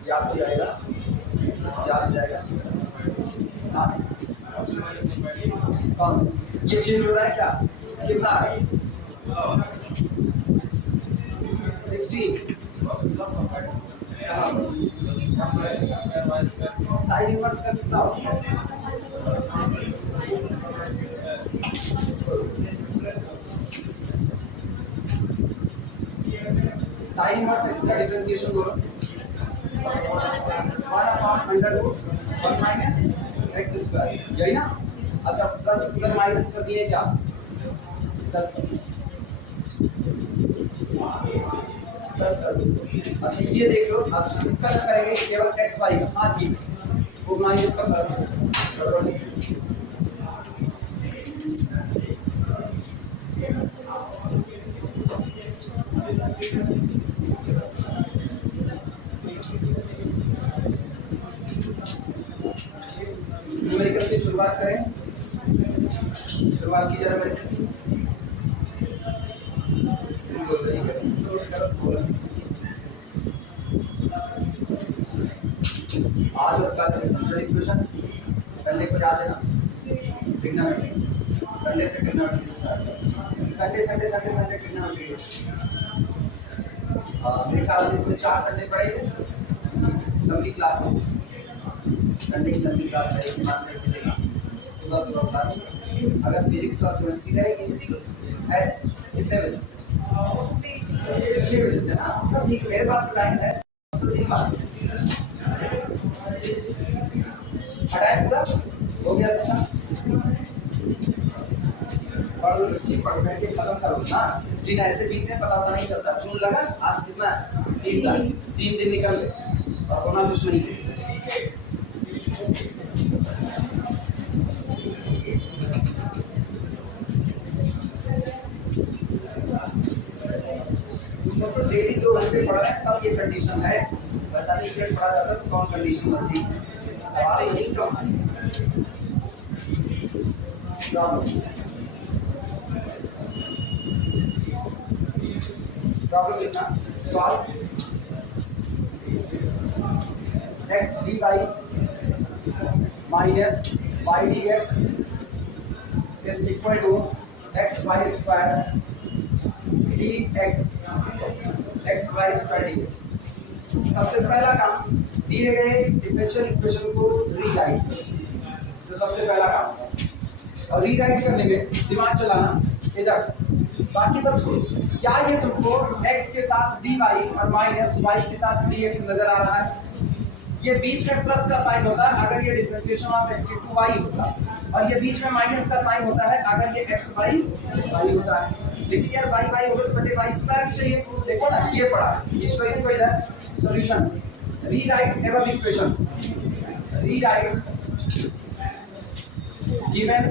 याद हो जाएगा, याद हो जाएगा। हाँ कौन सा ये चेंज हो रहा है क्या? कितना है? 16 साइन इनवर्स का कितना होता है? साइन इनवर्स x का डिफरेंशिएशन बोलो, 1/√1 माइनस x स्क्वायर, यही ना? अच्छा प्लस उधर माइनस कर दिए क्या? प्लस कर दो। अच्छा ये देख लो, अब इसका करेंगे केवल x y का। हाँ ठीक, वो माइनस का प्लस न्यूमेरिकल की शुरुआत करें। शुरुआत की जरा मेरे आज और कल दूसरा इक्वेशन, संडे को याद है ना ट्रिग्नोमेट्री, संडे से ट्रिग्नोमेट्री स्टार्ट, संडे ट्रिग्नोमेट्री। मेरे ख्याल से इसमें 4 संडे पड़ेंगे, लंबी क्लास होगी। संडे की लंबी क्लास रहेगी, मास्टर चलेगा सुबह सुबह उठा। अगर फिजिक्स और केमिस्ट्री रहेगी है कितने बजे से? 6 बजे से ना, तो ठीक मेरे पास टाइम है तो 3 बार हटाए पूरा हो गया सबका। और बच्चे पढ़ के खत्म करो ना, दिन ऐसे बीतते हैं पता नहीं चलता। जून लगा आज कितना 3 दिन निकल गए और कोना कुछ नहीं है। तो डेली 2 घंटे पढ़ रहे हैं तब ये कंडीशन है, 45 मिनट पढ़ा जाता तो कौन कंडीशन बनती? सवाल यही क्यों है? प्रॉब्लम लिखना, solve x dy minus y dx is equal to x y square dx x y square dx। सबसे पहला काम दिए गए डिफरेंशियल इक्वेशन को रीराइट, तो सबसे पहला काम और रीराइट करने में दिमाग चलाना इधर, बाकी सब छोड़ो। क्या ये तुमको x के साथ dy और माइनस y के साथ dx नजर आ रहा है? ये बीच में प्लस का साइन होता है अगर ये differentiation of x to y होता, और ये बीच में माइनस का साइन होता है अगर ये x y होता है। लेकिन यार y होगा तो बटे y स्क्वायर भी चाहिए। देखो ना ये पड़ा, इसको इधर solution rewrite above equation, rewrite given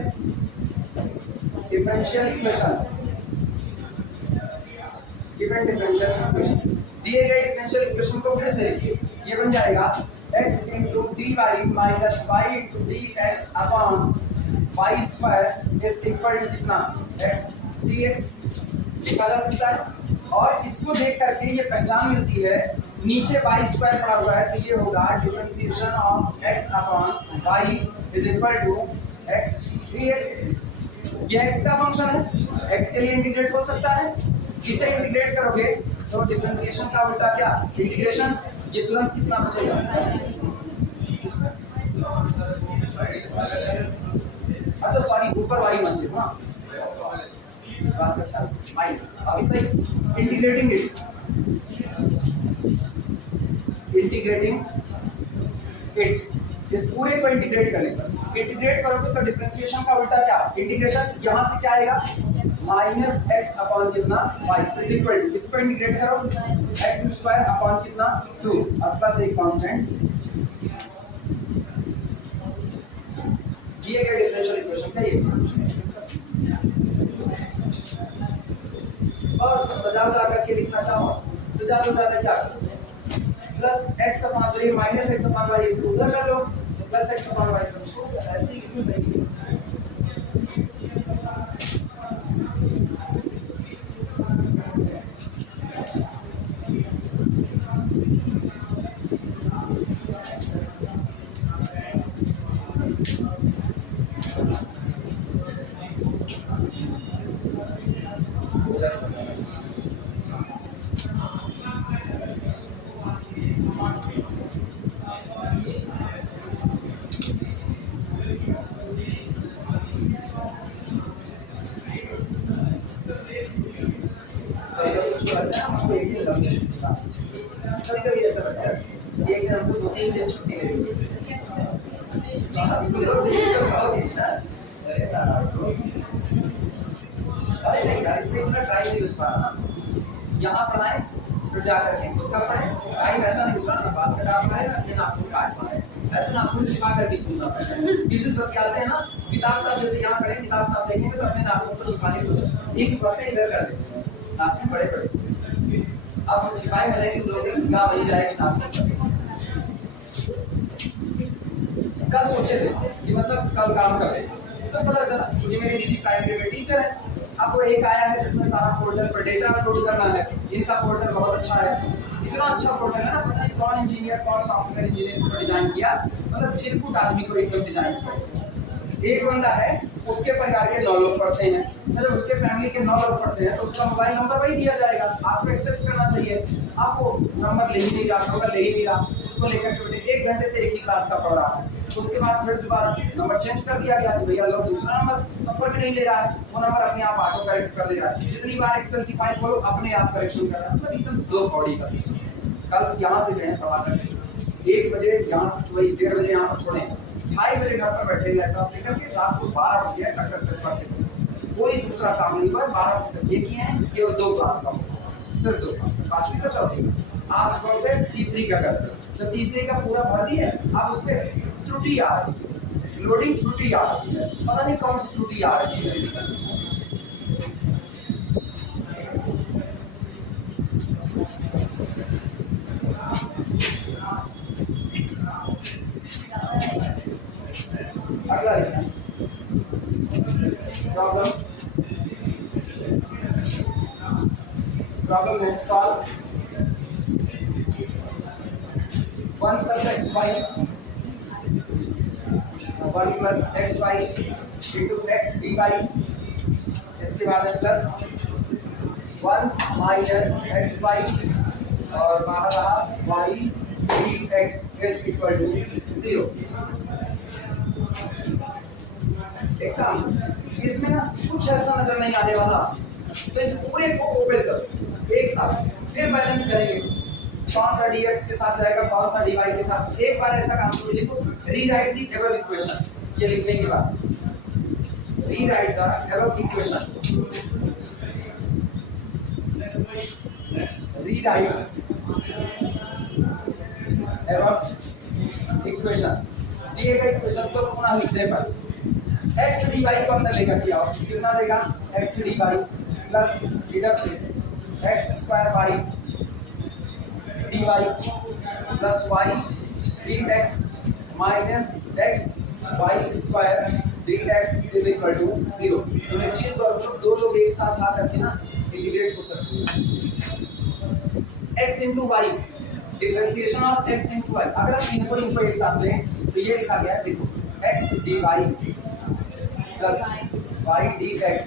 differential equation, given differential equation. दिए गए डिफरेंशियल इक्वेशन को फिर से लिखिए, ये बन जाएगा x into dy minus y into dx upon y square is equal to कितना x dx लिखा जा सकता है। और इसको देख करके ये पहचान मिलती है, नीचे y स्क्वायर पड़ा हुआ है तो ये होगा differentiation of x upon y is equal to x dx। ये x का फंक्शन है, x के लिए इंटीग्रेट हो सकता है, इसे इंटीग्रेट करोगे तो डिफरेंशिएशन का उल्टा क्या इंटीग्रेशन, ये तुरंत कितना बचेगा? अच्छा सॉरी ऊपर y बचे हाँ इस बात करता हूं माइनस। अब इसे इंटीग्रेटिंग इट इस पूरे को इंटीग्रेट करने पर, इंटीग्रेट करोगे तो डिफरेंशिएशन का उल्टा क्या इंटीग्रेशन, यहां से क्या आएगा माइनस x अपॉन कितना y इज इक्वल टू, इसको इंटीग्रेट करो x स्क्वायर अपॉन कितना 2 और प्लस एक कांस्टेंट। दिए गए डिफरेंशियल इक्वेशन का ये सॉल्यूशन है। और सजा करके लिखना चाहो तो ज्यादा से ज्यादा क्या करो, plus x upon sorry minus x upon y इसको उधर कर लो तो प्लस x अपॉन y कर दो, ऐसे ही लिखो सही है। कभी ऐसा लगता है एक दिन हमको 2-3 दिन छुट्टी लेनी अरे नहीं यार इसमें इतना टाइम नहीं बच पा रहा ना, यहाँ पढ़ाएं फिर जा करके खुद का पढ़ें, टाइम ऐसा नहीं बच रहा ना, बात कटा पढ़ाए ना अपने नाखून काट पाए, ऐसे नाखून छिपा करके खुलना पड़ता है। किसी बतियाते हैं ना किताब का, जैसे यहाँ पढ़े किताब आप देखेंगे तो अपने नाखून को छिपाने की कोशिश, एक बातें इधर कर देते हैं नाखून बड़े बड़े, अब हम छिपाए भले कि लोग क्या वही जाएगी नाखून। कल सोचे थे कि मतलब कल काम कर रहे तो पता चला चूंकि मेरी दीदी प्राइमरी में टीचर है, आपको एक आया है जिसमें सारा पोर्टल पर डेटा अपलोड करना है, इनका पोर्टल बहुत अच्छा है, इतना अच्छा पोर्टल है ना, पता नहीं कौन इंजीनियर कौन सॉफ्टवेयर इंजीनियर इसको डिजाइन किया, मतलब चिरकुट आदमी को एकदम डिजाइन किया। एक बंदा है उसके परिवार के 9 लोग पढ़ते हैं, मतलब उसके फैमिली के 9 लोग पढ़ते हैं तो उसका मोबाइल नंबर वही दिया जाएगा, आपको एक्सेप्ट करना चाहिए। आपको नंबर ले ही नहीं रहा, नंबर ले ही नहीं रहा, उसको लेकर के 1 घंटे से एक ही क्लास का पढ़ रहा है, उसके बाद फिर दोबारा नंबर चेंज कर दिया गया, भैया लो दूसरा नंबर भी नहीं ले रहा है, वो नंबर अपने आप ऑटो करेक्ट कर ले रहा है। जितनी बार एक्सेल की फाइल खोलो अपने आप करेक्शन कर रहा है। मतलब एकदम दो बॉडी का सिस्टम। कल यहाँ से गए प्रभाकर 1 बजे यहाँ वही 1:30 बजे यहाँ पर छोड़े, 2:30 बजे घर पर बैठे लैपटॉप लेकर के, रात को 12 बज गया टक टक पढ़ते, कोई दूसरा काम नहीं हुआ। 12 बजे तक ये किए हैं, केवल 2 क्लास का, सिर्फ 2 क्लास, 5वीं का 4वीं का। आज सुबह पे तीसरी का करते, जब तीसरे का पूरा भर दिया अब उस पर त्रुटि आ रही है, लोडिंग त्रुटि आ रही है, पता नहीं कौन सी त्रुटि आ रही है। अगला लिखें प्रॉब्लम है solve 1 + xy 1 + xy into x dy, इसके बाद है प्लस 1 - xy और बाहर रहा y dx = 0। एक काम, इसमें ना कुछ ऐसा नजर नहीं आने वाला, तो इस पूरे को ओपन करो एक साथ, फिर बैलेंस करेंगे कौन सा dx के साथ जाएगा, कौन सा dy के साथ। एक बार ऐसा काम करो, लिखो रीराइट द अबव इक्वेशन। ये लिखने के बाद rewrite the above equation, rewrite above equation. दिए गए इक्वेशन को पुनः लिखने पर x dy को अंदर लेकर के आओ, कितना देगा x dy प्लस इधर से x² y dy plus y dx minus x y² dx = 0। तो एक चीज को दो लोग एक साथ आ करके ना इंटीग्रेट हो सकते हैं। x * y, differentiation of x * y। अगर हम इनको एक साथ लें तो ये लिखा गया है, देखो x dy plus y dx,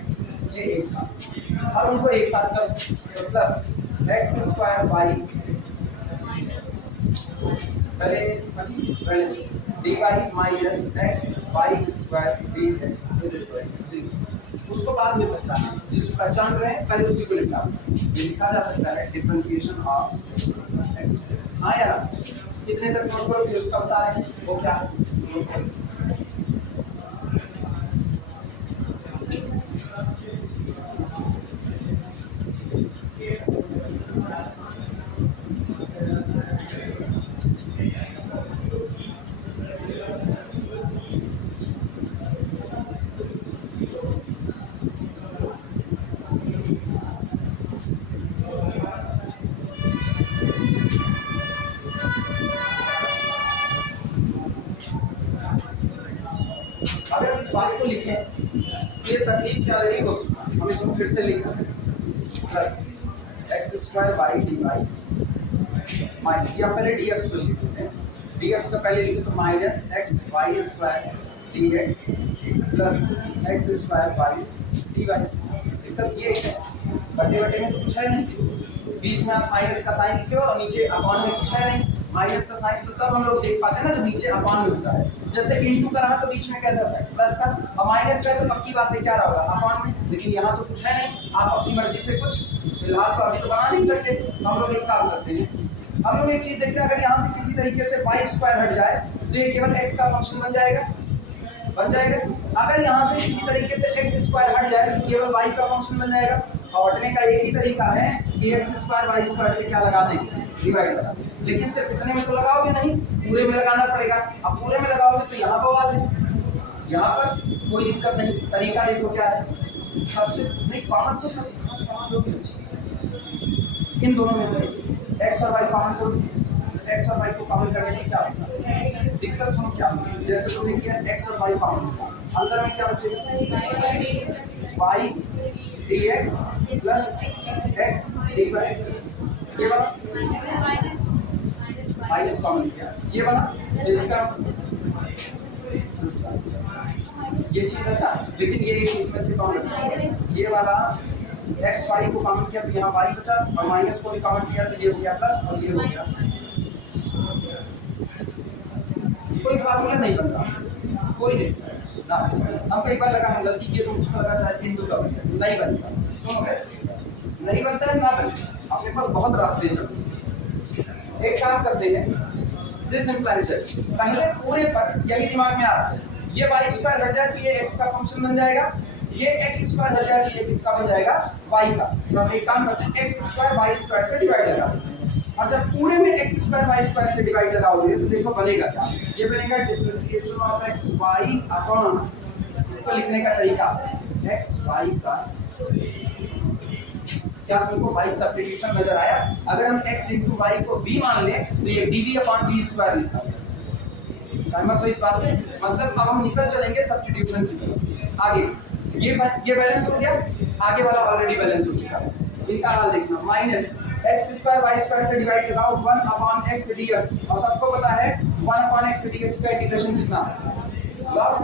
ये एक साथ। अब उनको एक साथ कर तो प्लस x² y पहले dy minus x y² dx = 0। उसको बाद में पहचाने, जिसको पहचान रहे हैं पहले उसी को लिखना। ये लिखा जा सकता है डिफरेंशिएशन ऑफ x। हाँ यार, कितने तक नोट करो, फिर उसका बता रहे हैं वो क्या है। अगर हम इस बात को लिखें तो ये तकलीफ क्या लगी दोस्तों, हम इसको फिर से लिख रहे हैं plus x² y dy minus, या पहले dx को लिख लेते हैं, dx का पहले लिखे तो minus x y² dx plus x² y dy। दिक्कत ये है बटे बटे में तो कुछ है नहीं, बीच में आप माइनस का साइन लिखे हो और नीचे अपॉन में कुछ है नहीं। माइनस का साइन तो तब हम लोग देख पाते हैं ना जब नीचे अपॉन में होता है, जैसे इनटू का रहा तो बीच में कैसा साइन प्लस का, और माइनस का तो पक्की बात है क्या रहा अपॉन में, लेकिन यहाँ तो कुछ है नहीं, आप अपनी मर्जी से कुछ फिलहाल तो अभी तो बना नहीं सकते। हम लोग एक काम करते हैं, हम लोग एक चीज देखते हैं, अगर यहाँ से किसी तरीके से y² हट जाए तो ये केवल x का फंक्शन बन जाएगा। अगर यहाँ से किसी तरीके से x² हट जाए तो केवल y का फंक्शन बन जाएगा। और हटने का एक ही तरीका है कि x² y² से क्या लगा देंगे, डिवाइड लगा देंगे। लेकिन सिर्फ इतने में तो लगाओगे नहीं, पूरे में लगाना पड़ेगा। अब पूरे में लगाओगे तो यहाँ पर बात है, यहाँ पर कोई दिक्कत नहीं। तरीका देखो क्या है, सबसे नहीं कॉमन कुछ नहीं, बस कॉमन लोग इन दोनों में से x और y कॉमन करो। x और y को कॉमन करने में क्या होता है, दिक्कत सुनो क्या, जैसे तुमने किया x और y कॉमन, अंदर में क्या बचेगा y dx plus x dy, ये वाला माइनस कॉमन किया, ये वाला तो इसका ये चीज अच्छा, लेकिन ये इसमें से कॉमन, ये वाला x y को कॉमन किया तो यहाँ y बचा, और माइनस को भी कॉमन किया तो ये हो गया प्लस और ये हो गया। कोई फार्मूला नहीं बनता, कोई नहीं ना। हमको एक बार लगा हम गलती किए तो मुझको लगा शायद इंटू का बनता है, नहीं बनता। सुनो कैसे नहीं बनता है, ना बनता। अपने पास बहुत रास्ते चलते। एक काम करते हैं, दिस इंप्लाइज दैट पहले पूरे पर यही दिमाग में आ रहा है, ये y स्क्वायर हट जाए तो ये x का फंक्शन बन जाएगा, ये x स्क्वायर हट जाए तो ये किसका बन जाएगा, y का। तो हम एक काम करते हैं, x स्क्वायर y स्क्वायर से डिवाइड लगा, और जब पूरे में x स्क्वायर y स्क्वायर से डिवाइड लगाओगे तो देखो बनेगा क्या, ये बनेगा differentiation of x y upon, इसको लिखने का तरीका x y का, क्या तुमको y सब्स्टिट्यूशन नजर आया? अगर हम x into y को v मान ले तो ये dv अपॉन v स्क्वायर लिखा है। सहमत हो इस बात से? मतलब अब हम निकल चलेंगे सब्स्टिट्यूशन की तरफ। आगे ये बैलेंस हो गया, आगे वाला ऑलरेडी बैलेंस हो चुका है। इनका हाल देखना, minus x square y square से डिवाइड लगाओ 1 अपॉन x dx, और सबको पता है 1 अपॉन x dx का इंटीग्रेशन कितना है, लॉग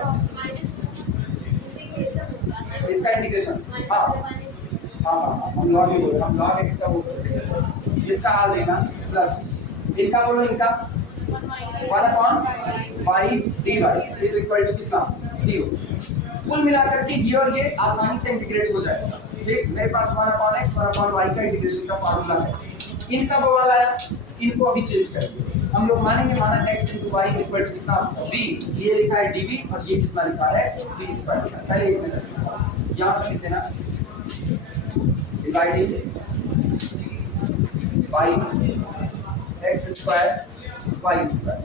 इसका इंटीग्रेशन, हाँ हम लॉग ही बोल रहे हैं, हम लॉग x का बोल रहे हैं। इसका हाल देखना प्लस इनका बोलो, इनका 1 upon y dy is equal to कितना, 0। कुल मिलाकर के ये और ये आसानी से इंटीग्रेट हो जाएगा। ठीक, मेरे पास 1 अपॉन x 1 अपॉन y का इंटीग्रेशन का फार्मूला है। इनका बवाल आया, इनको अभी चेंज करेंगे हम लोग, मानेंगे माना x into y is equal to कितना, v, ये लिखा है dv और ये कितना लिखा है, v स्क्वायर लिखा है। पहले लिखने देना, यहां पर लिख देना dividing by x square y square,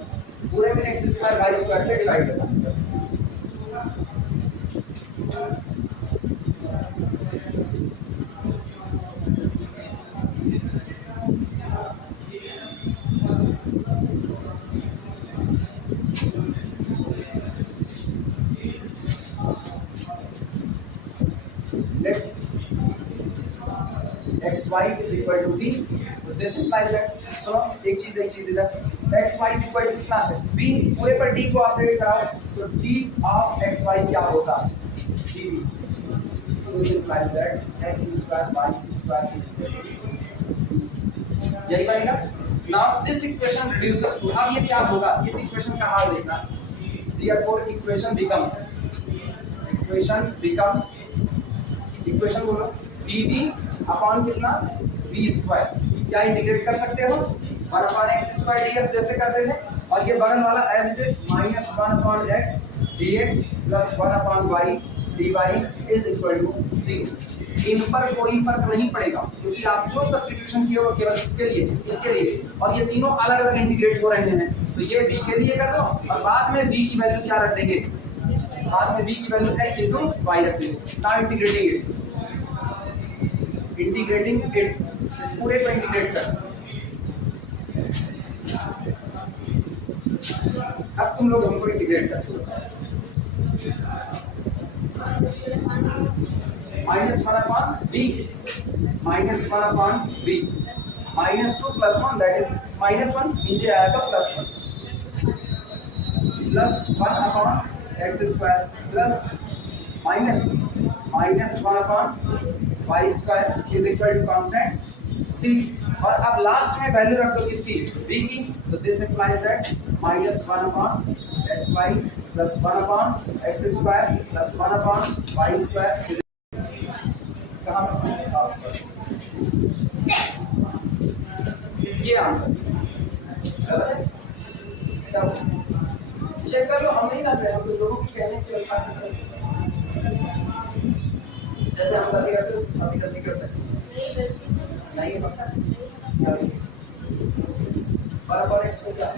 पूरे में x स्क्वायर y स्क्वायर से डिवाइड करना। xy is equal to v, तो this implies that, सुनो एक चीज इधर, xy is equal to कितना है, v, पूरे पर d को ऑपरेट कराओ तो d of xy क्या होगा, dv, this implies that x square y square is equal to v, यही बनेगा। now this equation reduces to, अब ये क्या होगा, इस इक्वेशन का हाल देखना, therefore इक्वेशन बोलो dv अपॉन कितना, v स्क्वायर, क्या इंटीग्रेट कर सकते हो 1 अपॉन x स्क्वायर dx जैसे करते थे, और ये बगल वाला as it is minus 1 upon x dx plus 1 upon y dy is equal to 0। इन पर कोई फर्क नहीं पड़ेगा क्योंकि आप जो सब्स्टिट्यूशन किए वो केवल इसके लिए, इसके लिए, और ये तीनों अलग अलग इंटीग्रेट हो रहे हैं, तो ये v के लिए कर दो और बाद में v की वैल्यू क्या रख देंगे, बाद में v की वैल्यू x into y रख देंगे। नाउ इंटीग्रेटिंग इट, इस पूरे को इंटीग्रेट कर। अब तुम लोग हमको इंटीग्रेट कर, minus 1 upon v, minus 1 upon v, minus 2 plus 1 that is minus 1, नीचे आया तो plus 1, plus 1 upon x square plus minus 1 upon y square is equal to constant c, और अब लास्ट में वैल्यू रख दो किसकी, v की, तो this implies that minus 1 upon xy plus 1 upon x square plus 1 upon y square is कहां पर, ये आंसर चेक कर लो, हम नहीं कर रहे, हम तो लोगों के कहने के अनुसार, जैसे हम गलती करते हैं उससे साथ गलती कर सकते नहीं है, पक्का बराबर x को क्या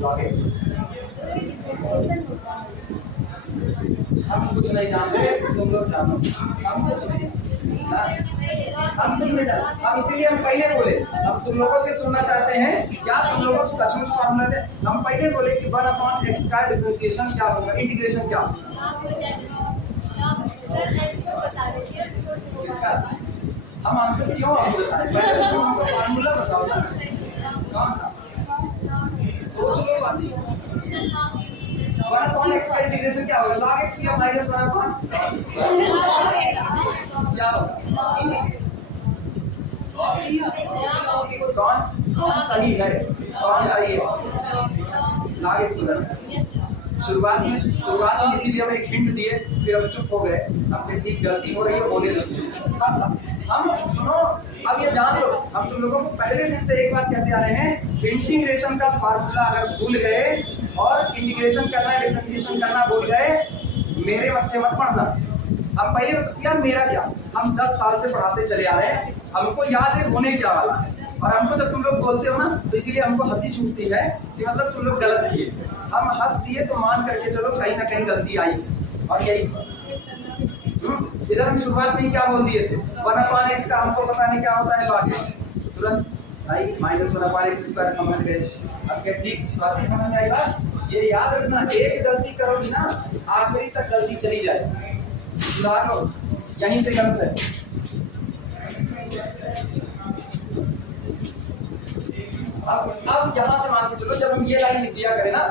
log x, हम कुछ नहीं जानते, तुम लोग जानो, हम कुछ नहीं जानते, हम इसीलिए हम पहले बोले, अब तुम लोगों से सुनना चाहते हैं क्या तुम लोगों को सचमुच फार्मूला दे, हम पहले बोले कि 1 अपॉन x का डिफरेंशिएशन क्या होगा, इंटीग्रेशन क्या होगा, इसका हम आंसर क्यों आपको बताएं, पहले तो हमको फार्मूला बताओ ना, कौन सा सोच लो बात, 1 अपॉन x का इंटीग्रेशन क्या होगा, log x या माइनस 1 अपॉन क्या होगा, कौन कौन सही है, कौन सही है? log x square. शुरुआत में इसीलिए हम एक हिंट दिए, फिर हम चुप हो गए, अपनी ठीक गलती हो रही है बोले हम सुनो। अब ये जान लो, हम तुम लोगों को पहले दिन से एक बात कहते आ रहे हैं, इंटीग्रेशन का फार्मूला अगर भूल गए और इंटीग्रेशन करना डिफरेंशिएशन करना भूल गए, मेरे मत्थे मत पढ़ना। हम पहले यार मेरा क्या, हम 10 साल से पढ़ाते चले आ रहे हैं, हमको याद है होने क्या वाला है, और हमको जब तुम लोग बोलते हो ना तो इसीलिए हमको हंसी छूटती है कि मतलब तुम लोग गलत किए। हम हंस दिए तो मान करके चलो कहीं ना कहीं गलती आई, और यही इधर हम शुरुआत में ही क्या बोल दिए थे, 1/x का हमको पता नहीं क्या होता है log x, तुरंत आई -1/x स्क्वायर कॉमन गए। अब क्या ठीक स्वाति समझ में आई बात? ये याद रखना, एक गलती करोगी ना आखिरी तक गलती चली जाए, सुधार लो, यहीं से गलत है। अब यहाँ से मान के चलो, जब हम ये लाइन लिख दिया करें ना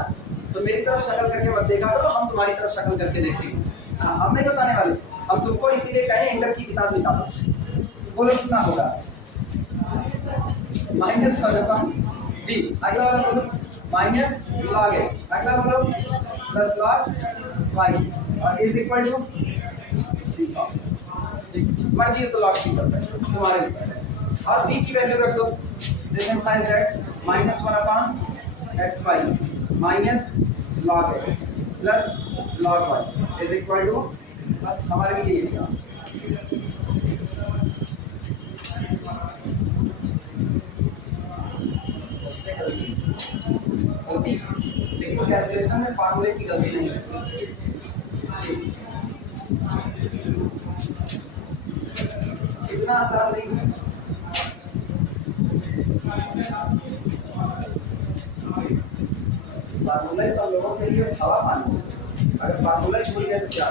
तो मेरी तरफ शक्ल करके मत देखा करो, हम तुम्हारी तरफ शक्ल करके देखेंगे। हाँ, हम नहीं बताने वाले, हम तुमको इसीलिए कहें इंटर की किताब निकालो। बोलो कितना होगा? -1/b। अगला वाला बोलो -log x। अगला बोलो +log y और is equal to c cos। मर्जी है तो log c कर सकते हो, तुम्हारे ऊपर है। और b की वैल्यू रख दो, this implies that -1/xy -log x plus log y is equal to, बस हमारे लिए ये होती। देखो कैलकुलेशन में फार्मूले की गलती नहीं होती। कितना आसान नहीं है। फार्मूला ही तो हम लोगों के लिए हवा पानी, अगर फार्मूला ही भूल गए तो क्या?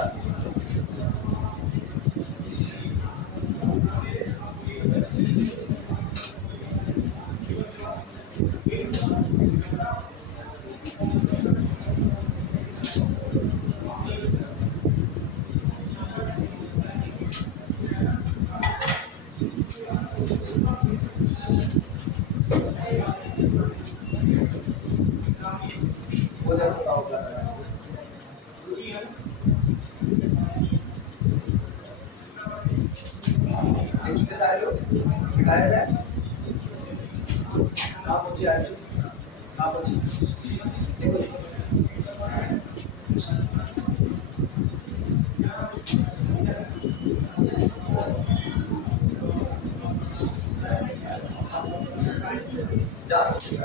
जा सकते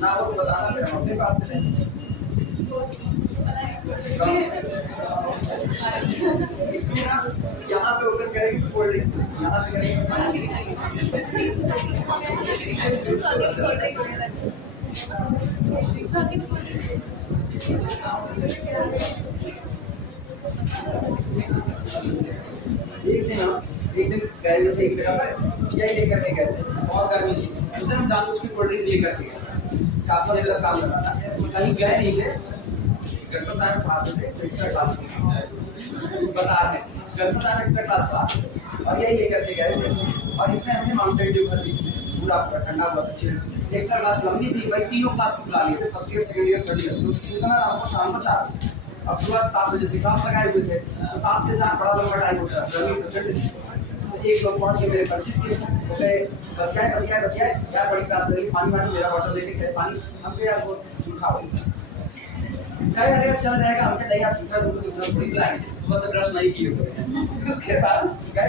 ना, वो बताना फिर हम अपने पास से लेंगे। इसमें ना यहाँ से ओपन करेंगे तो कोल्ड ड्रिंक, यहाँ से करेंगे एक दिन गए थे एक जगह पर, यही लेकर के गए थे, बहुत गर्मी थी, उस दिन जानबूझ के कोल्ड ड्रिंक लेकर के गए, काफी देर तक काम करना था, कहीं गए नहीं थे, गणपत साहब पढ़ाते थे एक्स्ट्रा क्लास में, बता रहे गणपत साहब एक्स्ट्रा क्लास पढ़ाते और यही लेकर के गए थे, और इसमें हमने माउंटेन ड्यू कर दी, पूरा ठंडा बहुत अच्छे। एक्स्ट्रा क्लास लंबी थी भाई, तीनों क्लास बुला लिए थे, first year second year third year, तो छूटना हमको शाम को 4 और सुबह 7 बजे से क्लास लगाए हुए थे, तो 7 से 4 बड़ा लंबा टाइम होता है, गर्मी प्रचंड थी। एक लोग पहुंच के मेरे परिचित के हो गए, बतियाए यार बड़ी क्लास लगी, पानी मेरा बॉटल लेके गए पानी, हम यार वो झूठा हो गया, कहे अरे चल रहेगा, हम कहते यार झूठा दूध तो थोड़ी पिलाएंगे, सुबह से ब्रश नहीं किए हुए। उसके बाद कहे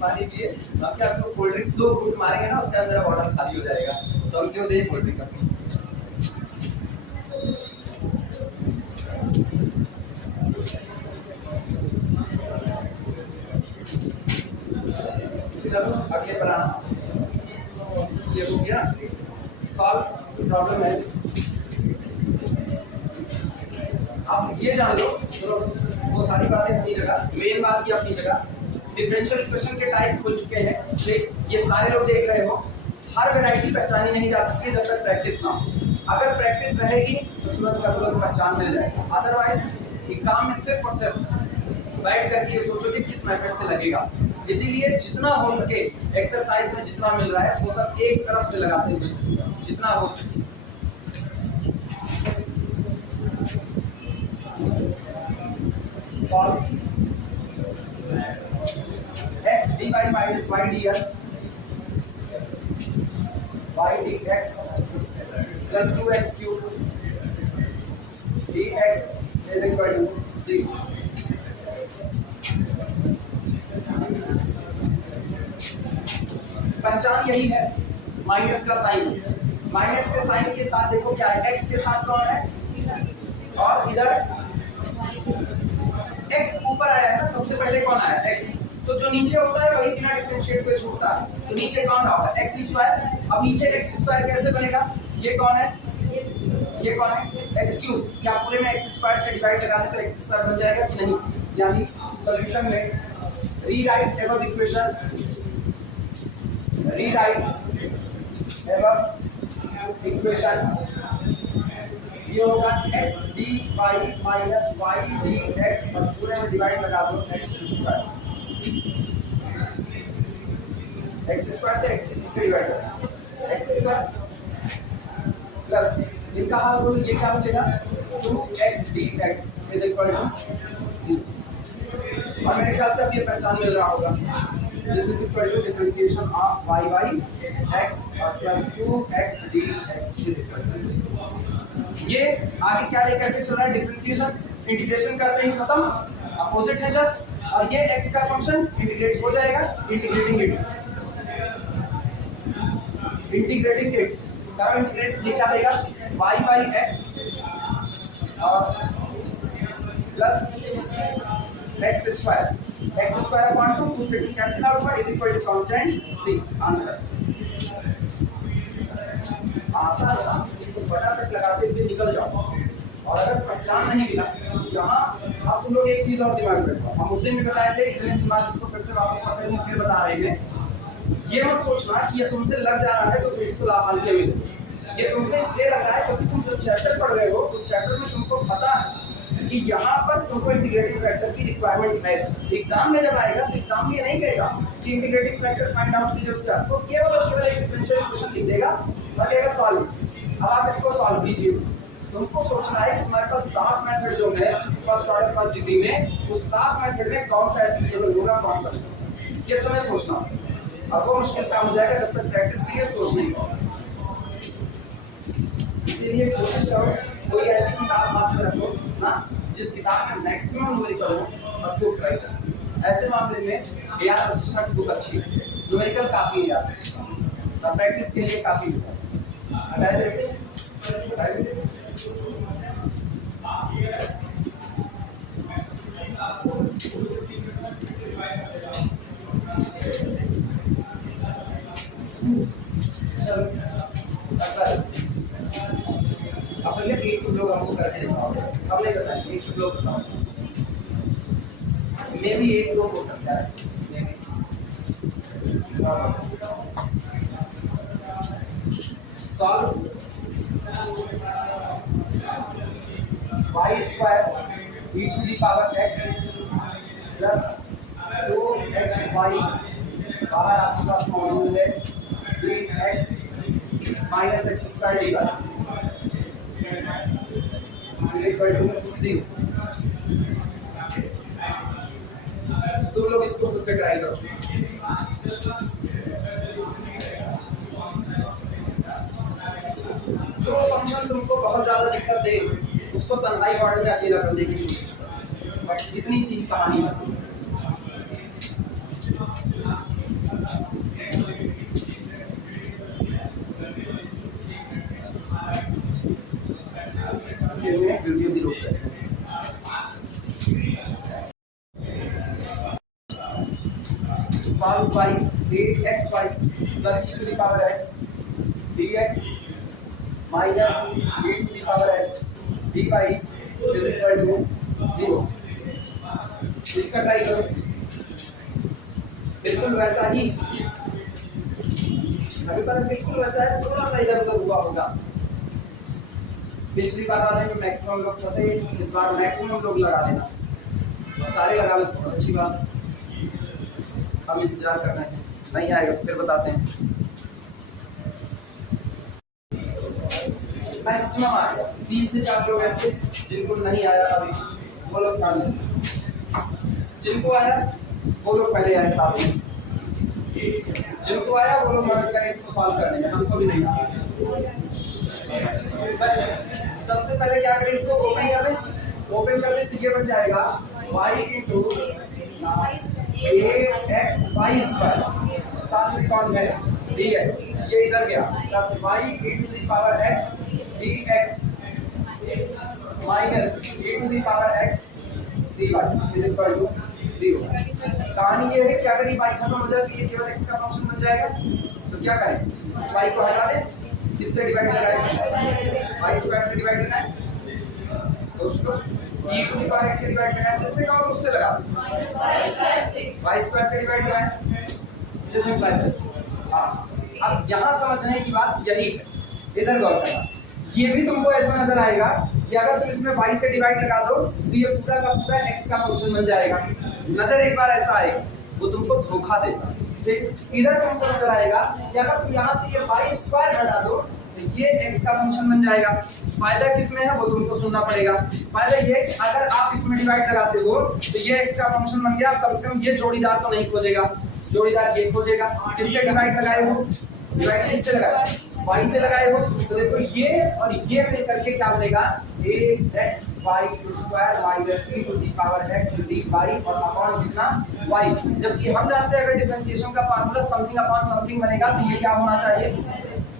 पानी पिए, हम क्या आपको कोल्ड ड्रिंक 2 घूंट मारेंगे ना, उसके अंदर बॉटल खाली हो जाएगा, तो हम क्यों दें कोल्ड ड्रिंक अपनी। चलो अगले बनाना, ये हो गया सॉल्व प्रॉब्लम है। आप ये जान लो, तो वो सारी बातें अपनी जगह, मेन बात की अपनी जगह, डिफरेंशियल इक्वेशन के टाइप खुल चुके हैं, ये सारे लोग देख रहे हो, हर वैरायटी पहचानी नहीं जा सकती जब तक प्रैक्टिस ना हो। अगर प्रैक्टिस रहेगी तो तुरंत का तुरंत पहचान मिल जाएगी, अदरवाइज एग्जाम में सिर्फ और सिर्फ बैठ करके ये सोचो कि किस मेथड से लगेगा, इसीलिए जितना हो सके एक्सरसाइज में जितना मिल रहा है वो सब एक तरफ से लगाते हुए चलिए जितना हो सके। Solve x dy minus y dx y dx plus 2x cube dx is equal to 0। पहचान यही है माइनस का साइन। माइनस के साइन के साथ देखो क्या है, x के साथ कौन है और इधर x ऊपर आया है ना, सबसे पहले कौन आया x, तो जो नीचे होता है वही बिना डिफरेंशिएट हुए छूटता है, तो नीचे कौन रहा होगा x स्क्वायर। अब नीचे x स्क्वायर कैसे बनेगा, ये कौन है, ये कौन है x क्यूब, क्या पूरे में x स्क्वायर से डिवाइड लगा दे तो x स्क्वायर बन जाएगा कि नहीं, यानी सॉल्यूशन में rewrite above equation, rewrite above equation, ये होगा x dy minus y dx और पूरे में डिवाइड लगा दो x स्क्वायर, x स्क्वायर से x से डिवाइड करो x स्क्वायर प्लस इनका हाल बोलो ये क्या बचेगा 2x dx is equal to 0। और मेरे ख्याल से अब ये पहचान मिल रहा होगा, this is equal to differentiation of y by x और plus 2x dx is equal to 0। ये आगे क्या लेकर के चल रहा है, डिफरेंशिएशन इंटीग्रेशन करते ही खत्म, अपोजिट है जस्ट, और ये x का फंक्शन इंटीग्रेट हो जाएगा, इंटीग्रेटिंग इट, इंटीग्रेटिंग इट का इंटीग्रेट ये क्या देगा y by x और प्लस x स्क्वायर अपॉन 2 से कैंसिल आउट हुआ is equal to constant c, answer आता है तो फटाफट लगाते हुए निकल जाओ। और अगर पहचान नहीं मिला यहाँ आप तुम लोग एक चीज और दिमाग में रखो, हम उस दिन भी बताए थे, इतने दिन बाद इसको फिर से वापस पढ़ने में फिर बता रहे हैं, ये मत सोचना कि ये तुमसे लग जा रहा है तो इसको हल्के में लो, ये तुमसे इसलिए लग रहा है क्योंकि तुम जो चैप्टर पढ़ रहे हो उस चैप्टर में तुमको पता है कि यहाँ पर तुमको इंटीग्रेटिंग फैक्टर की रिक्वायरमेंट है। एग्जाम में जब आएगा तो एग्जाम में नहीं कहेगा कि इंटीग्रेटिंग फैक्टर फाइंड आउट कीजिए उसका, तो केवल और केवल एक डिफरेंशियल इक्वेशन लिख देगा और कहेगा सॉल्व। अब आप इसको सॉल्व कीजिए, तुमको सोचना है कि तुम्हारे पास 7 मेथड जो है फर्स्ट ऑर्डर फर्स्ट डिग्री में, उस 7 मेथड में कौन सा एप्लीकेबल होगा कौन सा, ये तुम्हें सोचना। अब वो मुश्किल काम हो जाएगा जब तक प्रैक्टिस नहीं है, सोच नहीं पाओ। इसीलिए कोशिश करो कोई ऐसी किताब हाथ में रखो ना जिस किताब में मैक्सिमम न्यूमेरिकल हो और खूब ट्राई कर सको। ऐसे मामले में एआर वशिष्ठा की बुक अच्छी है, न्यूमेरिकल काफी है यार, और प्रैक्टिस के लिए काफी है। हटाए जैसे अब ये एक लोग हमको करते हैं, अब नहीं बताएं, एक लोग बताओ, मे भी एक दो हो सकता है, solve y square e to the power x plus 2xy बाहर आपके पास मौजूद है dx minus x square dy is equal to 0। तुम लोग इसको खुद से ट्राई करो। जो फंक्शन तुमको बहुत ज्यादा दिक्कत दे उसको तन्हाई वार्ड में अकेला करने की कोशिश करो, बस इतनी सी कहानी है। वीडियो भी रोक सकते हैं। Solve by 8xy plus e to the power x dx minus e to the power x dy is equal to 0। इसका ट्राई करो, बिल्कुल वैसा ही, अभी पर बिल्कुल वैसा है, थोड़ा सा इधर उधर हुआ होगा। पिछली बार वाले में मैक्सिमम लोग फंसे, इस बार मैक्सिमम लोग लगा लेना, सारे लगा लो, अच्छी बात। हम इंतजार कर रहे हैं, नहीं आएगा तो फिर बताते हैं। मैक्सिमम आ गया, 3 से 4 लोग ऐसे जिनको नहीं आया अभी, वो लोग सामने, जिनको आया वो लोग पहले आए साथ में, जिनको आया वो लोग मदद करें इसको सॉल्व करने में, हमको भी नहीं आया। सबसे पहले क्या करें, इसको ओपन कर दें। ओपन कर दें तो ये बन जाएगा y into ax y square, साथ में कौन है dx, ये इधर गया, plus y into the power x dx minus e to the power x dy is equal to 0। कहानी ये है कि अगर ये y खत्म हो जाए तो ये केवल x का फंक्शन बन जाएगा, तो क्या करें, उस y को हटा दें, किससे डिवाइड करना है, y स्क्वायर से डिवाइड करना है, सोच लो, e to the power x से डिवाइड करना है, जिससे कहो उससे लगा, y स्क्वायर से डिवाइड करना है, ये सिंपल है। हां, अब यहां समझने की बात यही है, इधर गौर करना, ये भी तुमको ऐसा नजर आएगा कि अगर तुम इसमें y से डिवाइड लगा दो तो ये पूरा का पूरा x का फंक्शन बन जाएगा, नजर एक बार ऐसा आएगा, वो तुमको धोखा देगा। ठीक, इधर तुमको नजर आएगा कि अगर तुम यहाँ से ये y स्क्वायर हटा दो तो ये x का फंक्शन बन जाएगा। फायदा किसमें है वो तुमको सुनना पड़ेगा। फायदा ये कि अगर आप इसमें डिवाइड लगाते हो तो ये x का फंक्शन बन गया, कम से कम ये जोड़ीदार तो नहीं खोजेगा, जोड़ीदार ये खोजेगा। किससे डिवाइड लगाए हो, डिवाइड किससे लगाए, y से लगाए हो, तो देखो ये और ये मिलकर के क्या बनेगा, ax y square minus e to the power x dy और अपॉन कितना y। जबकि हम जानते हैं अगर डिफरेंशिएशन का फार्मूला समथिंग अपॉन समथिंग बनेगा तो ये क्या होना चाहिए,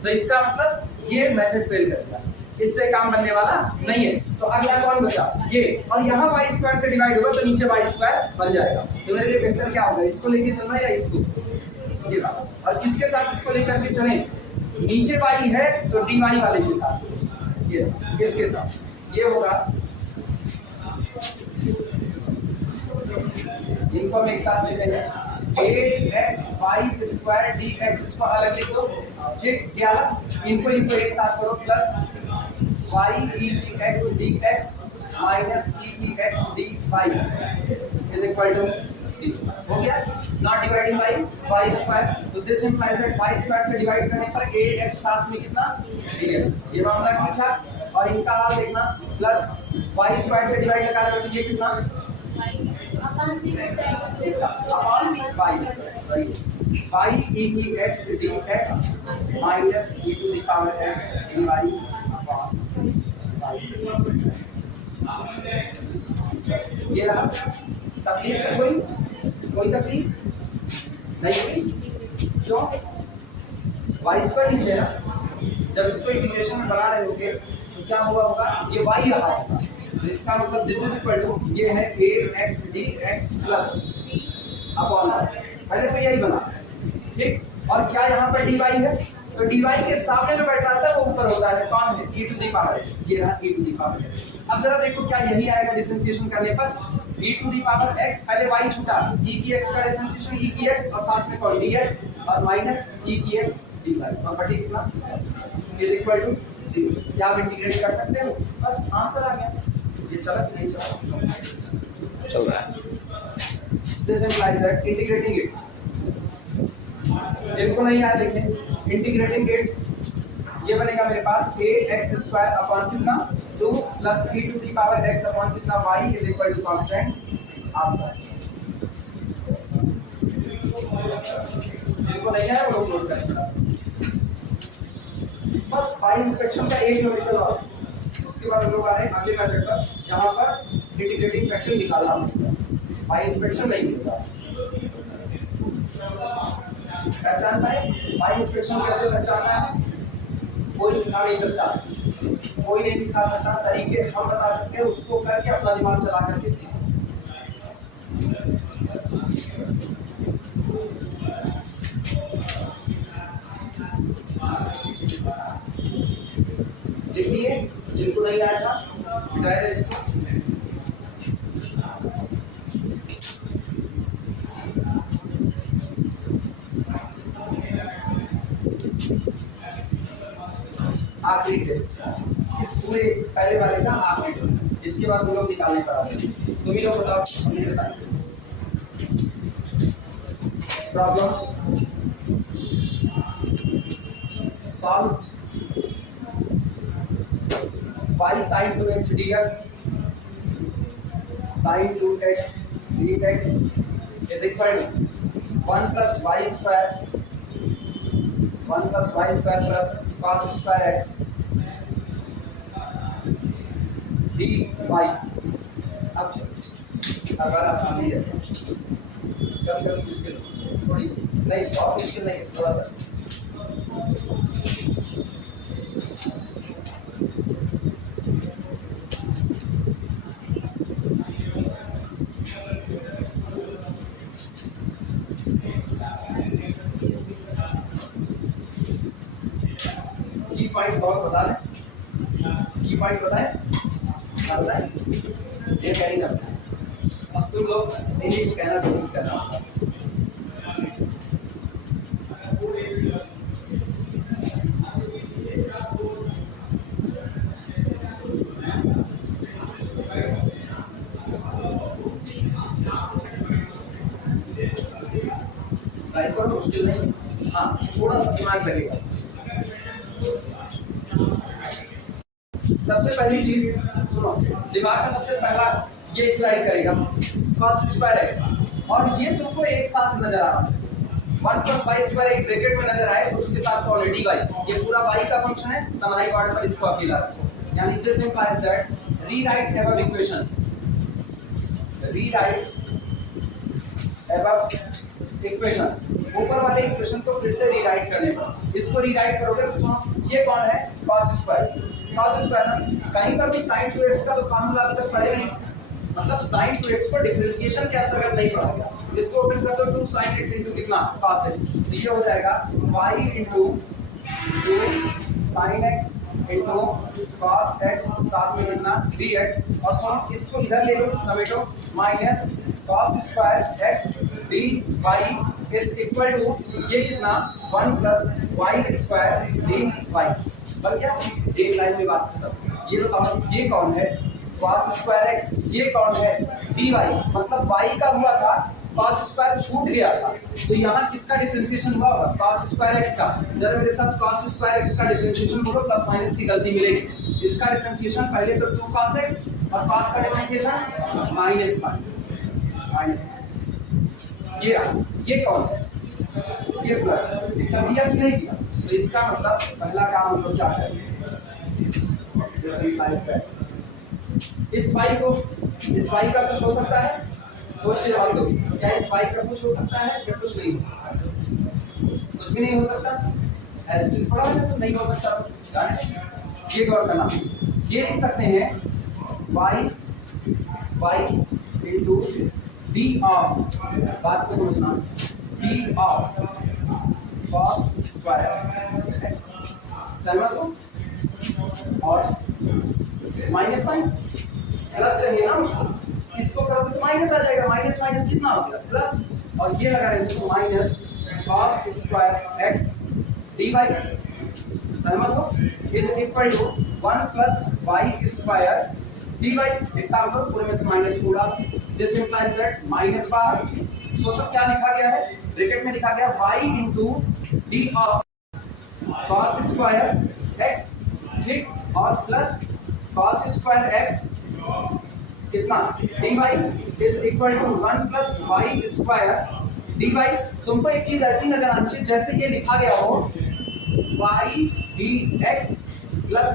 तो इसका मतलब ये मेथड फेल करेगा, इससे काम बनने वाला नहीं है। तो अगला कौन बचा, ये, और यहाँ y स्क्वायर से डिवाइड होगा तो नीचे y स्क्वायर बन जाएगा। तो मेरे लिए बेहतर क्या होगा, इसको लेके चलना या इसको, ये और किसके साथ इसको लेकर के चलें, नीचे y है तो dy वाले के साथ, ये इसके साथ ये होगा, इनको हम एक साथ लेते हैं, ax y स्क्वायर dx, इसको अलग लिख दो, ठीक, क्या इनको एक साथ करो, प्लस y e की x dx माइनस e की x dy is equal to 0। हो गया, not dividing by y square, तो this implies that y square से डिवाइड करने पर ax साथ में कितना dx, ये मामला ठीक था। और इनका हाल देखना, प्लस y स्क्वायर से डिवाइड लगा रहे हो तो ये कितना, इसका upon y sorry y e की x dx minus e to the power x dy upon ये रहा। तकलीफ कोई तकलीफ नहीं हुई, क्यों, y स्क्वायर नीचे है ना, जब इसको इंटीग्रेशन में बना रहे होगे तो क्या हुआ होगा, ये y रहा होगा, तो इसका मतलब दिस इज इक्वल टू ये है ax dx plus upon y, पहले तो यही बना, ठीक। और क्या यहाँ पर dy है, तो dy के सामने जो बैठा था वो ऊपर होता है, कौन है, e to the power x, ये रहा e to the power x। अब जरा देखो क्या यही आएगा डिफरेंशिएशन करने पर, e to the power x, पहले y छूटा, e की x का डिफरेंशिएशन e की x और साथ में कौन dx और माइनस e की x dy, प्रॉपर्टी कितना इज इक्वल टू 0। क्या आप इंटीग्रेट कर सकते हो, बस आंसर आ गया। ये चला कि नहीं चला, चल रहा है। This implies that integrating it, जिनको नहीं आया लिखें, इंटीग्रेटिंग इट ये बनेगा मेरे पास ax स्क्वायर अपॉन कितना 2 plus e to the power x upon कितना y is equal to constant answer. जिनको नहीं आया वो लोग नोट करें, बस बाई इंस्पेक्शन का 1 किलोमीटर और उसके बाद हम लोग आ रहे हैं अगले मेथड पर, जहां पर इंटीग्रेटिंग फैक्टर निकालना होगा, बाई इंस्पेक्शन नहीं मिलता। पहचान पाए बाई इंस्पेक्शन कैसे पहचानना है, कोई सिखा नहीं सकता, कोई नहीं सिखा सकता, तरीके हम बता सकते हैं, उसको करके अपना दिमाग चला करके सीखो। देखिए जिनको नहीं आया था मिटाया इसको, आखिरी टेस्ट, इस पूरे पहले वाले का आखिरी टेस्ट, इसके बाद वो लोग निकालने पर आते हैं। तुम ही लोग बताओ, हमने बताया problem solve y sin 2x dx sin 2x dx is equal to 1 plus y square plus cos square x dy। अब अगर आसानी है कभी मुश्किल थोड़ी सी नहीं, बहुत मुश्किल नहीं, थोड़ा सा की पॉइंट बहुत बता दें, की पॉइंट बताएं, बताएं ये कह नहीं लगता। अब तुम लोग इन्हीं को कहना जरूर करना। टाइप करो, मुश्किल नहीं, हाँ थोड़ा सा दिमाग लगेगा। सबसे पहली चीज सुनो, दिमाग का सबसे पहला ये स्लाइड करेगा cos स्क्वायर x, और ये तुमको एक साथ नजर आना चाहिए। 1 plus y स्क्वायर एक ब्रैकेट में नजर आए तो उसके साथ कौन है dy, ये पूरा y का फंक्शन है, तन्हाई पार्ट पर इसको अकेला रखो। यानी this implies that rewrite above equation, rewrite above equation, ऊपर वाले इक्वेशन को फिर से रीराइट करने पर, इसको रीराइट करोगे तो सुनो ये कौन है cos स्क्वायर ना, कहीं पर भी sin 2x का तो फार्मूला अभी तक पढ़े नहीं, मतलब sin 2x को डिफरेंशिएशन के अंतर्गत नहीं पढ़ा गया। इसको ओपन कर दो 2 sin x into कितना cos x, ये हो जाएगा y into 2 sin x into cos x साथ में कितना dx, और सुनो इसको इधर ले लो समेटो, minus cos square x dy is equal to ये कितना 1 plus y स्क्वायर dy। बन गया, एक लाइन में बात खत्म। ये बताओ ये कौन है cos स्क्वायर x, ये कौन है dy, मतलब y का हुआ था cos स्क्वायर छूट गया था, तो यहाँ किसका डिफरेंशिएशन हुआ होगा cos स्क्वायर x का। जरा मेरे साथ cos स्क्वायर x का डिफरेंशिएशन बोलो, प्लस माइनस की गलती मिलेगी। इसका डिफरेंशिएशन पहले तो 2 cos x और cos का डिफरेंशिएशन माइनस ये कौन है, ये प्लस, दिया कि नहीं दिया, तो इसका मतलब पहला काम हम लोग क्या करेंगे, इस y का कुछ हो सकता है, सोच के जवाब दो, क्या इस y का कुछ हो सकता है या कुछ नहीं हो सकता, कुछ भी नहीं हो सकता, ऐसे चीज पढ़ा है तो नहीं हो सकता, जाने ये गौर करना। ये लिख सकते हैं y into d ऑफ, बात को समझना, d of cos square x, सहमत हो, और माइनस साइन प्लस चाहिए ना मुझको, इसको करोगे तो माइनस आ जाएगा, माइनस माइनस कितना हो गया प्लस, और ये लगा रहेगा तो minus cos square x dy, सहमत हो, is equal to 1 plus y square dy। एक काम करो पूरे में से माइनस उड़ा, दिस इंप्लाइज दैट माइनस बाहर, सोचो क्या लिखा गया है, ब्रैकेट में लिखा गया y into d of cos square x, ठीक, और प्लस cos स्क्वायर x कितना dy is equal to 1 plus y square dy। तुमको एक चीज ऐसी नजर आनी चाहिए जैसे ये लिखा गया हो y dx plus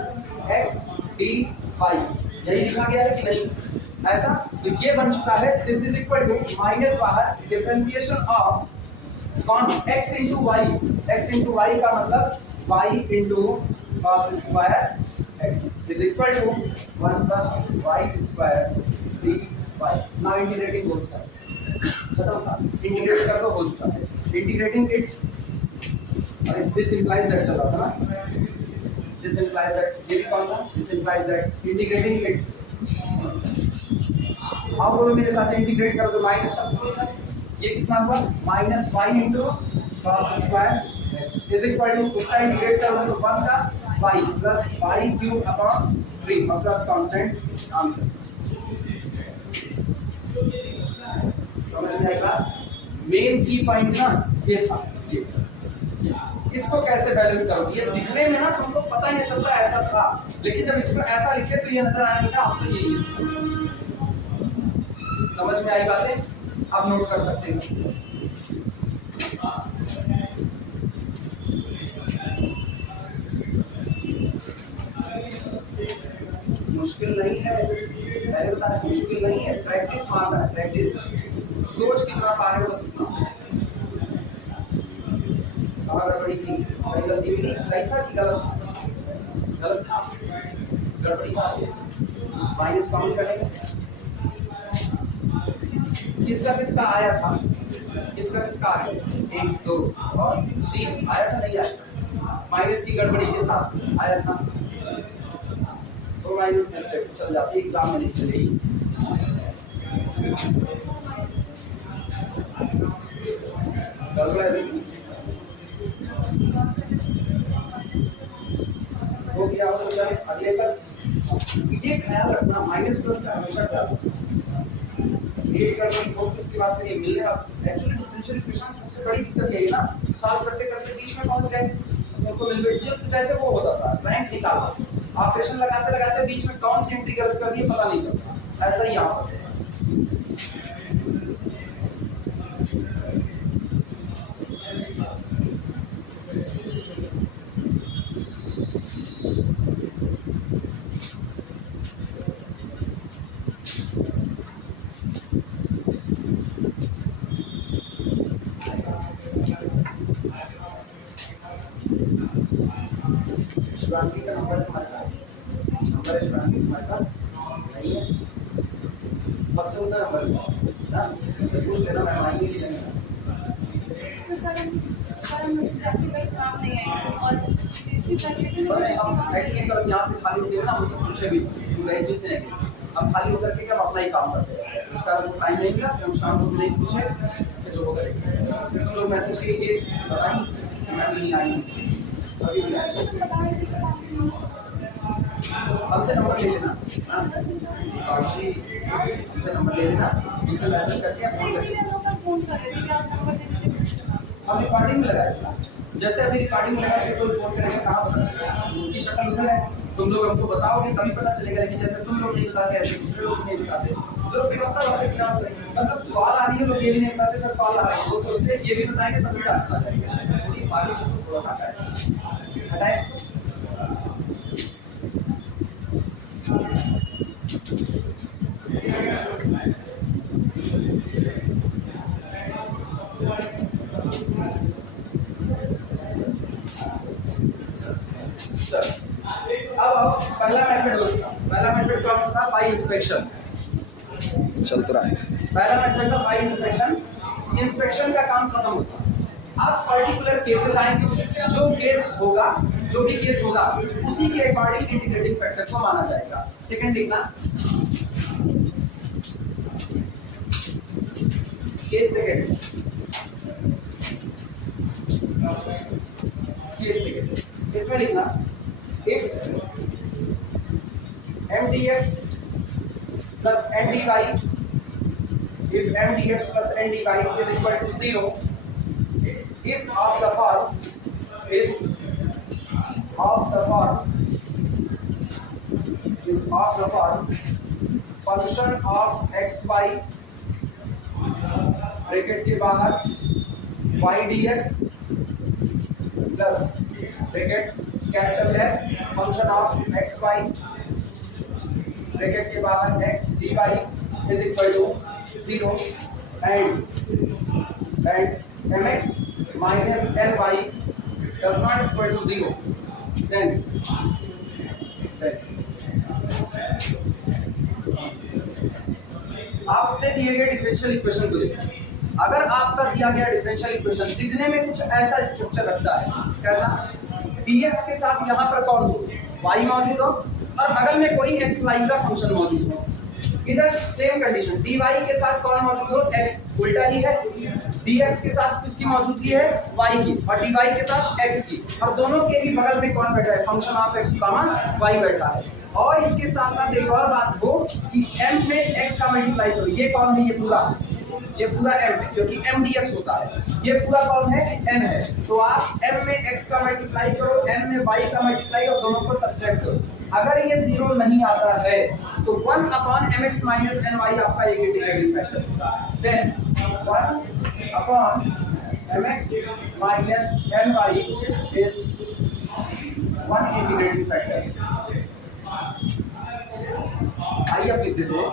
x dy, यही लिखा गया है कि नहीं, ऐसा, तो ये बन चुका है, this is equal to minus बाहर डिफरेंशिएशन ऑफ कौन x into y, x into y का मतलब y into cos square x is equal to 1 plus y square dy। now integrating both sides, खत्म था, इंटीग्रेट कर दो, हो चुका है, इंटीग्रेटिंग इट, और दिस इंप्लाइज दैट चला था ना, दिस इंप्लाइज दैट, ये भी कौन था, this implies that integrating it, आप बोलो मेरे साथ इंटीग्रेट कर दो, माइनस का ये कितना हुआ minus y into cos square x is equal to, उसका इंटीग्रेट करोगे तो 1 का y plus y cube upon 3 और प्लस कांस्टेंट आंसर। समझ में आई बात? मेन की पॉइंट ना ये था, ये इसको कैसे बैलेंस करोगे। ये दिखने में ना तुमको पता ही नहीं चलता ऐसा था, लेकिन जब इसको ऐसा लिखे तो ये नजर आने लगा आपको यही है। समझ में आई बातें, आप नोट कर सकते हैं। मुश्किल नहीं है, मैंने बताया मुश्किल नहीं है, प्रैक्टिस मांग रहा है, प्रैक्टिस। सोच कितना पा रहे हो बस इतना। गड़बड़ी थी, गलती मिली, सही था कि गलत था? गलत था, गड़बड़ी था। माइनस काउंट करेंगे, किसका किसका आया था, किसका किसका आया, 1 2 और 3 आया था, नहीं आया? माइनस की गड़बड़ी के साथ आया था, तो माइनस मिस्टेक चल जाती है, एग्जाम में नहीं चलेगी। गड़बड़ हो गया हो जाए अगले पर। ये ख्याल रखना, माइनस प्लस का हमेशा ख्याल रखना। ये गड़बड़ी हो तो उसके बाद फिर ये मिलेगा। एक्चुअली डिफरेंशियल इक्वेशन सबसे बड़ी दिक्कत यही ना, सॉल्व करते करते बीच में पहुंच गए, उनको मिल गई। जब जैसे वो होता था रैंक निकाला, ऑपरेशन लगाते लगाते बीच में कौन सी एंट्री गलत कर दी पता नहीं चलता, ऐसा ही यहाँ पर। शिवांगी का नंबर है हमारे पास, नंबर है शिवांगी हमारे पास नहीं है, अब से उधर नंबर है ना, इनसे पूछ लेना, मैं मांगी नहीं लेंगे। मुझे प्रैक्टिकल काम नहीं आई और एक्चुअली कल यहाँ से खाली होकर ना मुझसे पूछे भी तुम गए जीतने हैं, अब खाली होकर के हम अपना ही काम करते हैं, उसका टाइम नहीं मिला, फिर हम शाम को नहीं पूछे कि जो होगा फिर तुम लोग मैसेज किए बताएं मैं नहीं आई हूँ अभी भी आई। अब से नंबर ले लेना, काशी से नंबर ले लेना, उनसे मैसेज करके फोन कर रहे थे कि आप नंबर दे दीजिए। अब रिकॉर्डिंग में लगाया, जैसे अभी रिकॉर्डिंग में लगा फिर कोई फोन करेगा कहाँ पता चलेगा, उसकी शक्ल उधर है, तुम लोग हमको बताओगे तभी पता चलेगा, लेकिन जैसे तुम लोग नहीं बताते ऐसे दूसरे लोग नहीं बताते तो फिर मतलब कॉल आ रही है लोग ये भी नहीं बताते सर कॉल आ रही है, वो सोचते हैं ये भी बताएंगे तभी आता है, ऐसे थोड़ी आगे थोड़ा हटाए इसको। अब पहला मेथड हो चुका, पहला मेथड कौन सा था, बाई इंस्पेक्शन चल तो रहा है, पहला मेथड था बाई इंस्पेक्शन। इंस्पेक्शन का काम खत्म होता, अब पर्टिकुलर केसेस आएंगे, जो केस होगा जो भी केस होगा उसी के अकॉर्डिंग इंटीग्रेटिंग फैक्टर को माना जाएगा। सेकंड लिखना, केस सेकंड, केस सेकंड, इसमें लिखना if mdx plus ndy, if mdx plus ndy is equal to 0, is of the form, is of the form, is of the form function of xy bracket के बाहर y dx plus bracket capital F function of x y bracket के बाहर x dy is equal to 0 and mx minus ly does not equal to 0, then आप अपने दिए गए differential equation को देखिए, अगर आपका दिया गया डिफरेंशियल इक्वेशन दिखने में कुछ ऐसा स्ट्रक्चर रखता है, कैसा, dx के साथ यहाँ पर कौन हो, y मौजूद हो और बगल में कोई x y का फंक्शन मौजूद हो, इधर सेम कंडीशन dy के साथ कौन मौजूद हो, x उल्टा ही है, dx के साथ किसकी मौजूदगी है, y की, और dy के साथ x की, और दोनों के ही बगल में कौन बैठा है, फंक्शन ऑफ x y बैठा है। और इसके साथ साथ एक और बात हो कि m में x का मल्टीप्लाई करो, ये कौन है, ये पूरा ये पूरा m है क्योंकि m dx होता है, ये पूरा कौन है n है, तो आप m में x का मल्टीप्लाई करो, n में y का मल्टीप्लाई और दोनों को सब्ट्रैक्ट करो। अगर ये जीरो नहीं आता है तो 1 अपॉन mx माइनस ny आपका एक इंटीग्रेटिंग फैक्टर होगा। देन 1 अपॉन mx minus ny is 1 integrating factor. आइए अब लिख देते हैं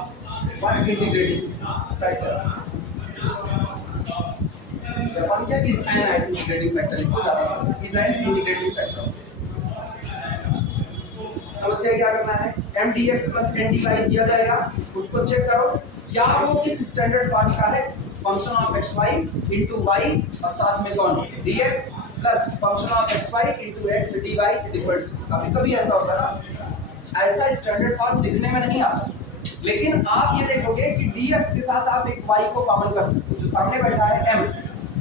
1 इंटीग्रेटिंग फैक्टर। वन क्या इज एन इंटीग्रेटिंग फैक्टर, लिखो ज्यादा से इज एन इंटीग्रेटिंग फैक्टर। समझ गए क्या करना है, m dx plus n dy दिया जाएगा, उसको चेक करो क्या वो इस स्टैंडर्ड फॉर्म का है, function of xy into y और साथ में कौन dx plus function of xy into x dy is equal to. कभी-कभी ऐसा होता है ना, ऐसा स्टैंडर्ड फॉर्म दिखने में नहीं आता, लेकिन आप ये देखोगे कि dx के साथ आप एक y को कॉमन कर सकते हो, जो सामने बैठा है m,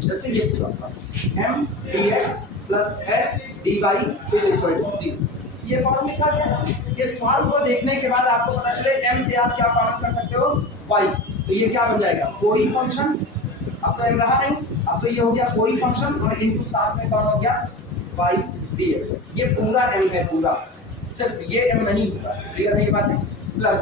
जैसे ये पूरा m dx plus n dy is equal to 0। ये फॉर्म लिखा गया, इस फॉर्म को देखने के बाद आपको पता चले m से आप क्या कॉमन कर सकते हो y, तो ये क्या बन जाएगा कोई फंक्शन, अब तो m रहा नहीं, अब तो ये हो गया कोई फंक्शन और इनटू साथ में कौन हो गया y dx। ये पूरा m है पूरा, सिर्फ ये m नहीं होगा, क्लियर है ये बात है। प्लस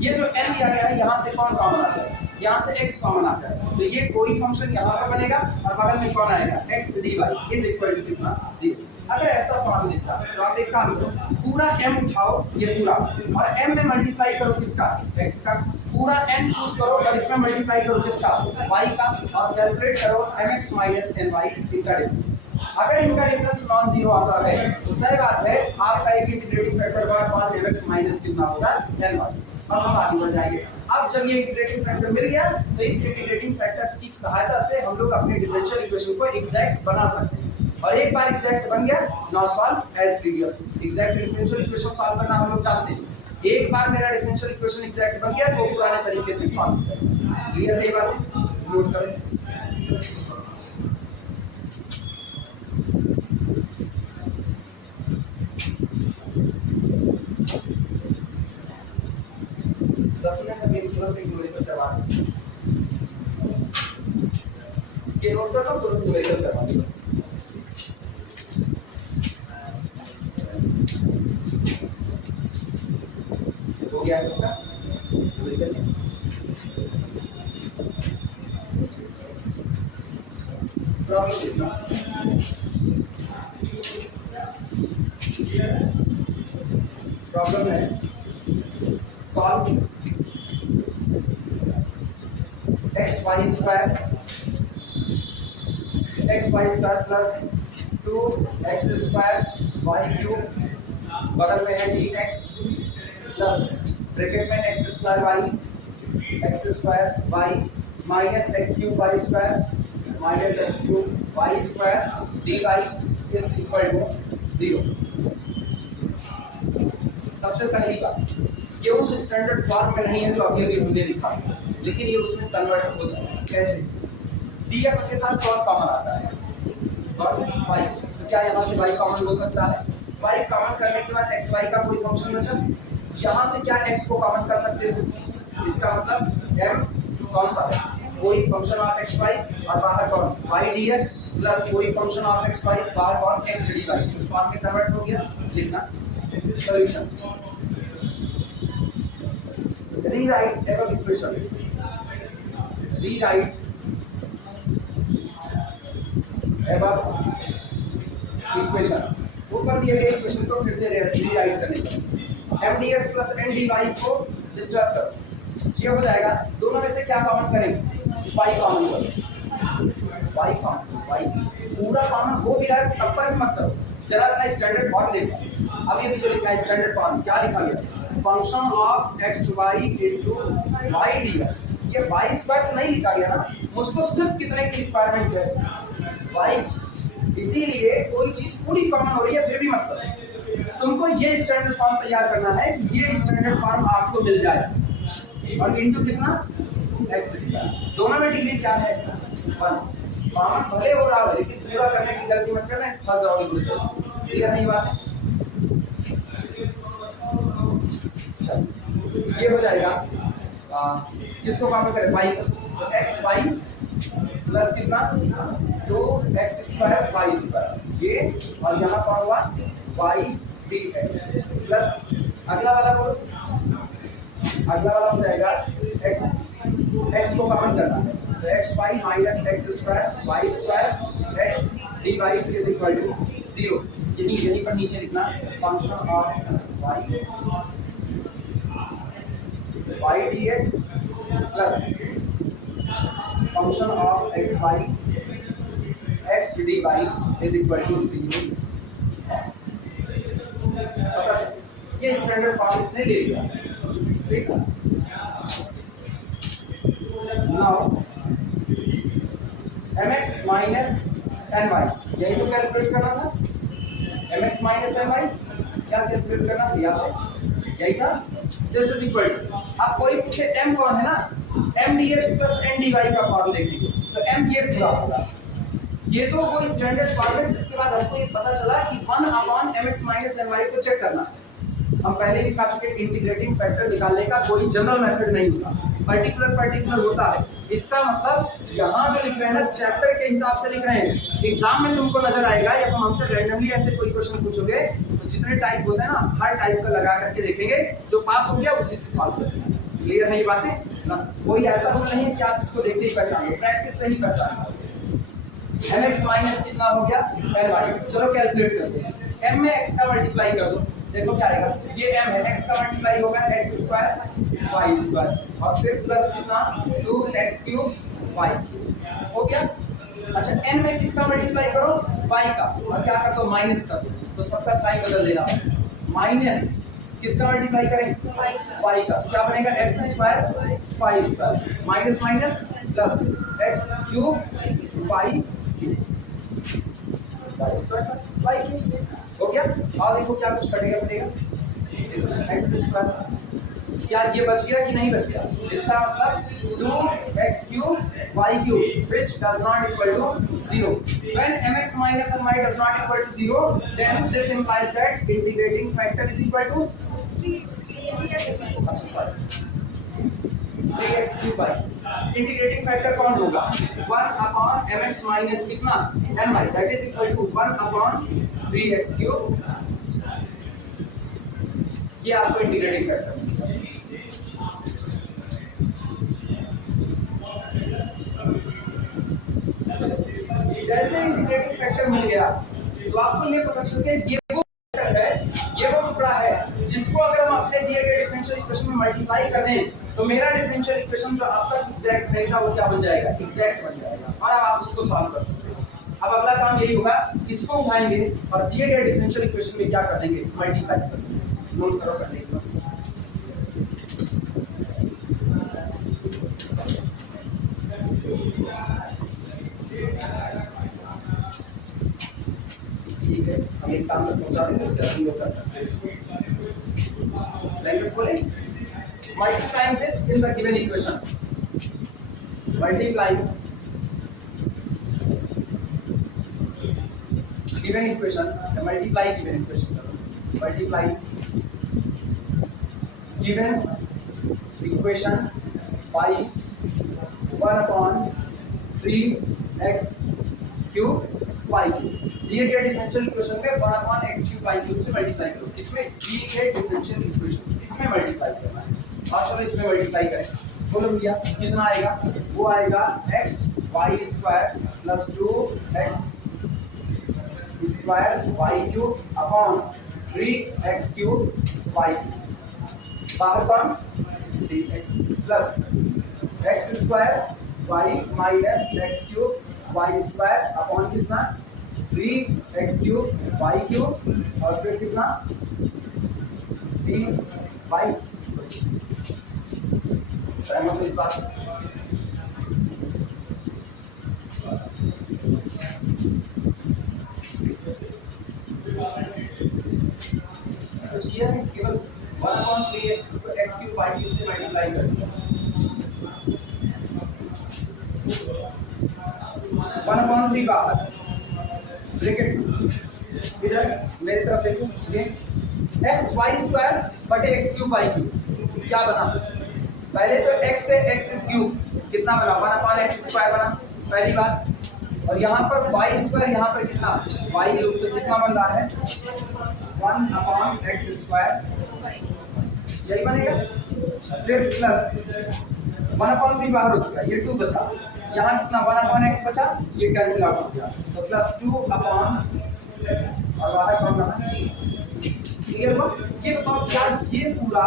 ये जो n दिया गया है यहाँ से कौन कॉमन आता है, यहाँ से x कॉमन आता है, तो ये कोई फंक्शन यहाँ पर बनेगा और बगल में कौन आएगा x dy is equal to कितना 0। अगर ऐसा फॉर्म दिखता है तो आप एक काम करो, पूरा m उठाओ ये पूरा और m में मल्टीप्लाई करो किसका x का, पूरा n चूज करो और इसमें मल्टीप्लाई करो किसका y का, और कैलकुलेट करो mx माइनस ny इनका डिफरेंस। अगर इनका डिफरेंस नॉन जीरो आता है तो तय बात है आपका एक इंटीग्रेटिंग फैक्टर बराबर mx माइनस कितना होगा ny। अब हम आगे बढ़ जाएंगे। अब जब ये इंटीग्रेटिंग फैक्टर मिल गया तो इस इंटीग्रेटिंग फैक्टर की सहायता से हम लोग अपने डिफरेंशियल इक्वेशन को एग्जैक्ट बना सकते हैं, और एक बार एग्जैक्ट बन गया now solve as previous. Exact differential equation solve करना हम लोग जानते हैं, एक बार मेरा डिफरेंशियल इक्वेशन एग्जैक्ट बन गया तो पुराने तरीके से सॉल्व हो जाएगा। क्लियर है ये बात, नोट करें। 10 मिनट में तुरंत एक न्यूमेरिकल करवा दें, ये नोट कर लो, तुरंत न्यूमेरिकल करवा दें बस। हो गया सबका numerical. Problem is not problem है solve x y square plus 2x square y cube, बगल में है dx प्लस ब्रैकेट में x square y minus x cube y square minus x cube y square dy is equal to 0। सबसे पहली बात, ये उस स्टैंडर्ड फॉर्म में नहीं है जो अभी अभी हमने लिखा, लेकिन ये उसमें कन्वर्ट हो जाएगा। कैसे, dx के साथ कौन कॉमन आता है y, तो क्या यहाँ से y कॉमन हो सकता है, y कॉमन करने के बाद xy का कोई फंक्शन बचा, यहाँ से क्या x को कॉमन कर सकते हो, इसका मतलब m कौन सा है कोई फंक्शन ऑफ xy और बाहर कौन y dx प्लस कोई फंक्शन ऑफ xy बाहर कौन x dy, इस फॉर्म में कन्वर्ट हो गया। लिखना solution, rewrite above equation, rewrite above equation, ऊपर दिए गए इक्वेशन को फिर से रीराइट करने का, m dx plus n dy को डिस्टर्ब करो, ये हो जाएगा। दोनों में से क्या कॉमन करेंगे, y कॉमन करो, y कॉमन, y पूरा कॉमन हो भी रहा है तब पर भी मत करो, जरा अपना स्टैंडर्ड फॉर्म देखो। अब ये भी जो लिखा है स्टैंडर्ड फॉर्म, क्या लिखा गया, function of x y into y dx, ये वाई स्क्वायर तो नहीं लिखा गया ना, मुझको सिर्फ कितने की रिक्वायरमेंट है वाई, इसीलिए कोई चीज पूरी कॉमन हो रही है फिर भी मत करो, तुमको ये स्टैंडर्ड फॉर्म तैयार करना है कि ये स्टैंडर्ड फॉर्म आपको मिल जाए और इंटू कितना एक्स, दोनों में डिग्री क्या है 1, कॉमन भले हो रहा है लेकिन पूरा करने की गलती मत करना, फंस जाओगे पूरी तरह। क्लियर नहीं बात है, ये हो जाएगा किसको कॉमन करें वाई का, तो एक्स वाई प्लस कितना 2x² वाई स्क्वायर ये, और यहाँ कौन हुआ वाई डी एक्स प्लस अगला वाला बोलो, अगला वाला हो जाएगा x को कॉमन करना है तो x y minus x² y square x d y is equal to 0। यहीं पर नीचे लिखना function of x y d x plus function of x y x d y is equal to 0। ये standard form इसने ले लिया, ठीक है। नाउ mx माइनस ny यही तो कैलकुलेट करना था, mx माइनस ny क्या कैलकुलेट करना था, याद है यही था। दिस इज इक्वल टू, अब कोई पूछे m कौन है ना, m dx plus n dy का फॉर्म देखेंगे तो m ये पूरा होगा। ये तो कोई स्टैंडर्ड फॉर्म है जिसके बाद हमको ये पता चला कि 1/mx माइनस ny को चेक करना है। हम पहले दिखा चुके इंटीग्रेटिंग फैक्टर निकालने का कोई जनरल मेथड नहीं होता, पर्टिकुलर होता है। इसका मतलब यहाँ जो लिख रहे हैं ना चैप्टर के हिसाब से लिख रहे हैं, एग्जाम में तुमको नजर आएगा या तुम हमसे रैंडमली ऐसे कोई क्वेश्चन पूछोगे तो जितने टाइप होते हैं ना हर टाइप का लगा करके देखेंगे, जो पास हो गया उसी से सॉल्व करेंगे। क्लियर है ये बातें ना, कोई ऐसा रूल नहीं है कि आप इसको देखते ही पहचान लो, प्रैक्टिस से ही पहचान लो। mx माइनस कितना हो गया ny, चलो कैलकुलेट करते हैं। m में x का मल्टीप्लाई कर दो, देखो क्या आएगा, ये m है, x का मल्टीप्लाई होगा x² y स्क्वायर और फिर प्लस कितना 2x³ y हो गया। अच्छा n में किसका मल्टीप्लाई करो y का, और क्या कर दो माइनस कर दो, तो सबका साइन बदल देना बस। माइनस किसका मल्टीप्लाई करें y का, तो क्या बनेगा x² y square minus minus plus x³ y square y³ हो गया। और देखो क्या कुछ कटेगा x², क्या ये बच गया कि नहीं बच गया, इसका मतलब 2x³ y³ which does not equal to 0। when mx minus my does not equal to 0 then this implies that integrating factor is equal to 3x³। अच्छा sorry 3x³ y। Integrating factor कौन होगा 1/mx माइनस कितना ny that is equal to 1/3x³। ये आपको integrating factor. जैसे integrating factor मिल गया तो आपको ये पता चल गया ये वो फैक्टर है, ये वो टुकड़ा है जिसको अगर हम अपने दिए गए डिफरेंशियल इक्वेशन में मल्टीप्लाई कर दें तो मेरा डिफरेंशियल इक्वेशन जो अब तक एग्जैक्ट नहीं था वो क्या बन जाएगा, एग्जैक्ट बन जाएगा, और अब आप उसको सॉल्व कर सकते हो। अब अगला काम यही होगा, इसको उठाएंगे और दिए गए डिफरेंशियल इक्वेशन में क्या कर देंगे, मल्टीप्लाई कर देंगे। नोट करो करने के बाद ठीक है, हम एक काम तक पहुंचा देंगे, उसके बाद ये कर सकते हैं इसको। लैंग्वेज बोले multiplying this in the given equation, multiplying given equation, multiply given equation, multiply given equation by 1/3x³ y³। दिए गए डिफरेंशियल इक्वेशन में 1/x³ y³ से मल्टीप्लाई करो, इसमें दिए गए डिफरेंशियल इक्वेशन इसमें मल्टीप्लाई करना है। और चलो इसमें मल्टीप्लाई करें, बोलो भैया कितना आएगा, वो आएगा xy² plus 2x² y³ upon 3x³ y³। बाहर कौन dx plus x² y minus x³ y² upon कितना 3x³ y³ और फिर कितना dy। सहमत हो इस बात से? कुछ किया नहीं, केवल 1/3x³ y³ से मल्टीप्लाई कर दिया। 1/3 बाहर, ब्रैकेट इधर मेरी तरफ देखो, ये xy² बटे x³ y³ क्या बना पहले तो x से x क्यूब कितना बना 1/x² बना पहली बात, और यहाँ पर y² यहाँ पर कितना y क्यूब, तो कितना बन रहा है 1/x², यही बनेगा। फिर प्लस 1/3 बाहर हो चुका है, ये 2 बचा, यहाँ कितना 1/x बचा, ये कैंसिल आउट हो गया, तो प्लस 2/6 और बाहर कौन रहा, क्लियर हुआ। ये बताओ क्या ये पूरा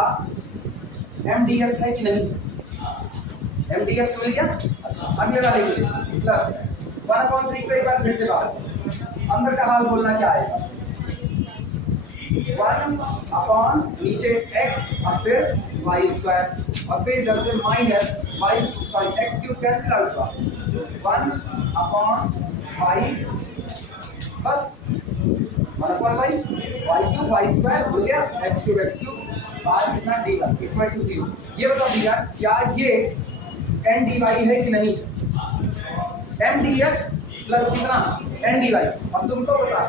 mdx है कि नहीं, mdx मिल गया। अच्छा अगले वाले के लिए प्लस 1/3 को एक बार फिर से बाहर, अंदर का हाल बोलना क्या आएगा 1 नीचे x और फिर y² और फिर इधर से minus x cube cancel out हुआ 1/5 बस 1/5 y क्यूब y² हो गया x क्यूब बाहर कितना d इक्वल टू 0। ये बताओ भैया क्या ये n dy है कि नहीं, m dx प्लस कितना n dy। अब तुमको बता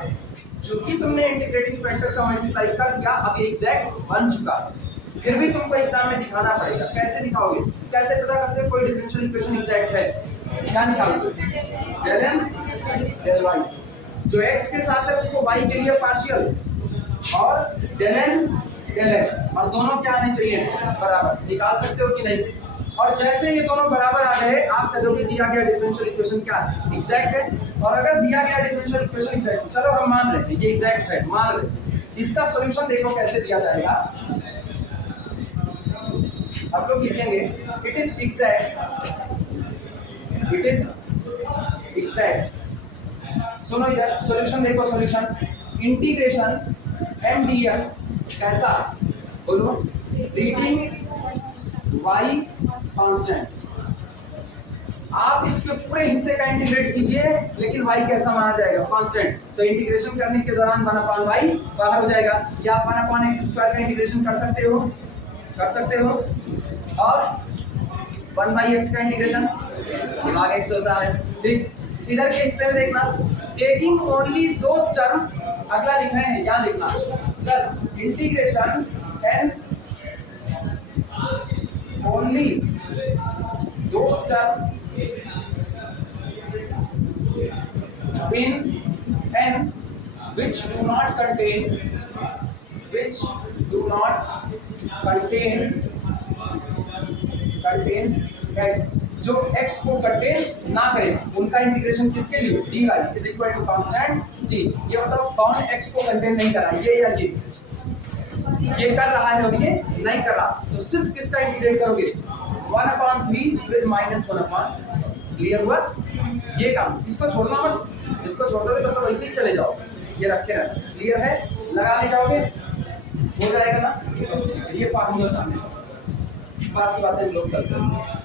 चूंकि तुमने इंटीग्रेटिंग फैक्टर का मल्टीप्लाई कर दिया, अब ये एग्जैक्ट बन चुका है, फिर भी तुमको एग्जाम में दिखाना पड़ेगा। कैसे दिखाओगे, कैसे पता करते हैं कोई डिफरेंशियल इक्वेशन एग्जैक्ट है, क्या निकालोगे del n del y, जो x के साथ है उसको y के लिए पार्शियल और del n del s, और दोनों क्या आने चाहिए बराबर, निकाल सकते हो कि नहीं। और जैसे ये दोनों बराबर आ गए आप कह दोगे दिया गया डिफरेंशियल इक्वेशन क्या है एग्जैक्ट है। और अगर दिया गया डिफरेंशियल इक्वेशन एग्जैक्ट है, चलो हम मान रहे हैं ये एग्जैक्ट है, मान रहे, इसका सॉल्यूशन देखो कैसे दिया जाएगा। आप लोग लिखेंगे it is exact, it is exact. सुनो इधर सॉल्यूशन देखो, सॉल्यूशन इंटीग्रेशन m dx कैसा, बोलो रीडिंग y कांस्टेंट, आप इसके पूरे हिस्से का इंटीग्रेट कीजिए लेकिन y कैसा माना जाएगा कांस्टेंट, तो इंटीग्रेशन करने के दौरान 1/y बाहर हो जाएगा। क्या आप 1/x² का इंटीग्रेशन कर सकते हो, कर सकते हो, और 1/x का इंटीग्रेशन आगे x होता है। ठीक, इधर के हिस्से में देखना टेकिंग ओनली दोस टर्म, अगला लिख रहे हैं यहाँ लिखना plus integration n only those terms in n which do not contain contains x, जो x को कंटेन ना करें उनका इंटीग्रेशन किसके लिए dy is equal to constant c। ये बताओ कौन x को कंटेन नहीं कर रहा, ये या ये कर रहा है और ये नहीं कर रहा, तो सिर्फ किसका इंटीग्रेट करोगे 1/3 विद -1/, क्लियर हुआ ये काम। इसको छोड़ना मत, इसको छोड़ दोगे तो वैसे ही चले जाओ, ये रखे रहना, क्लियर है, लगा ले जाओगे हो जाएगा ना, ठीक है। ये फार्मूला सामने, बाकी बातें हम लोग करते हैं।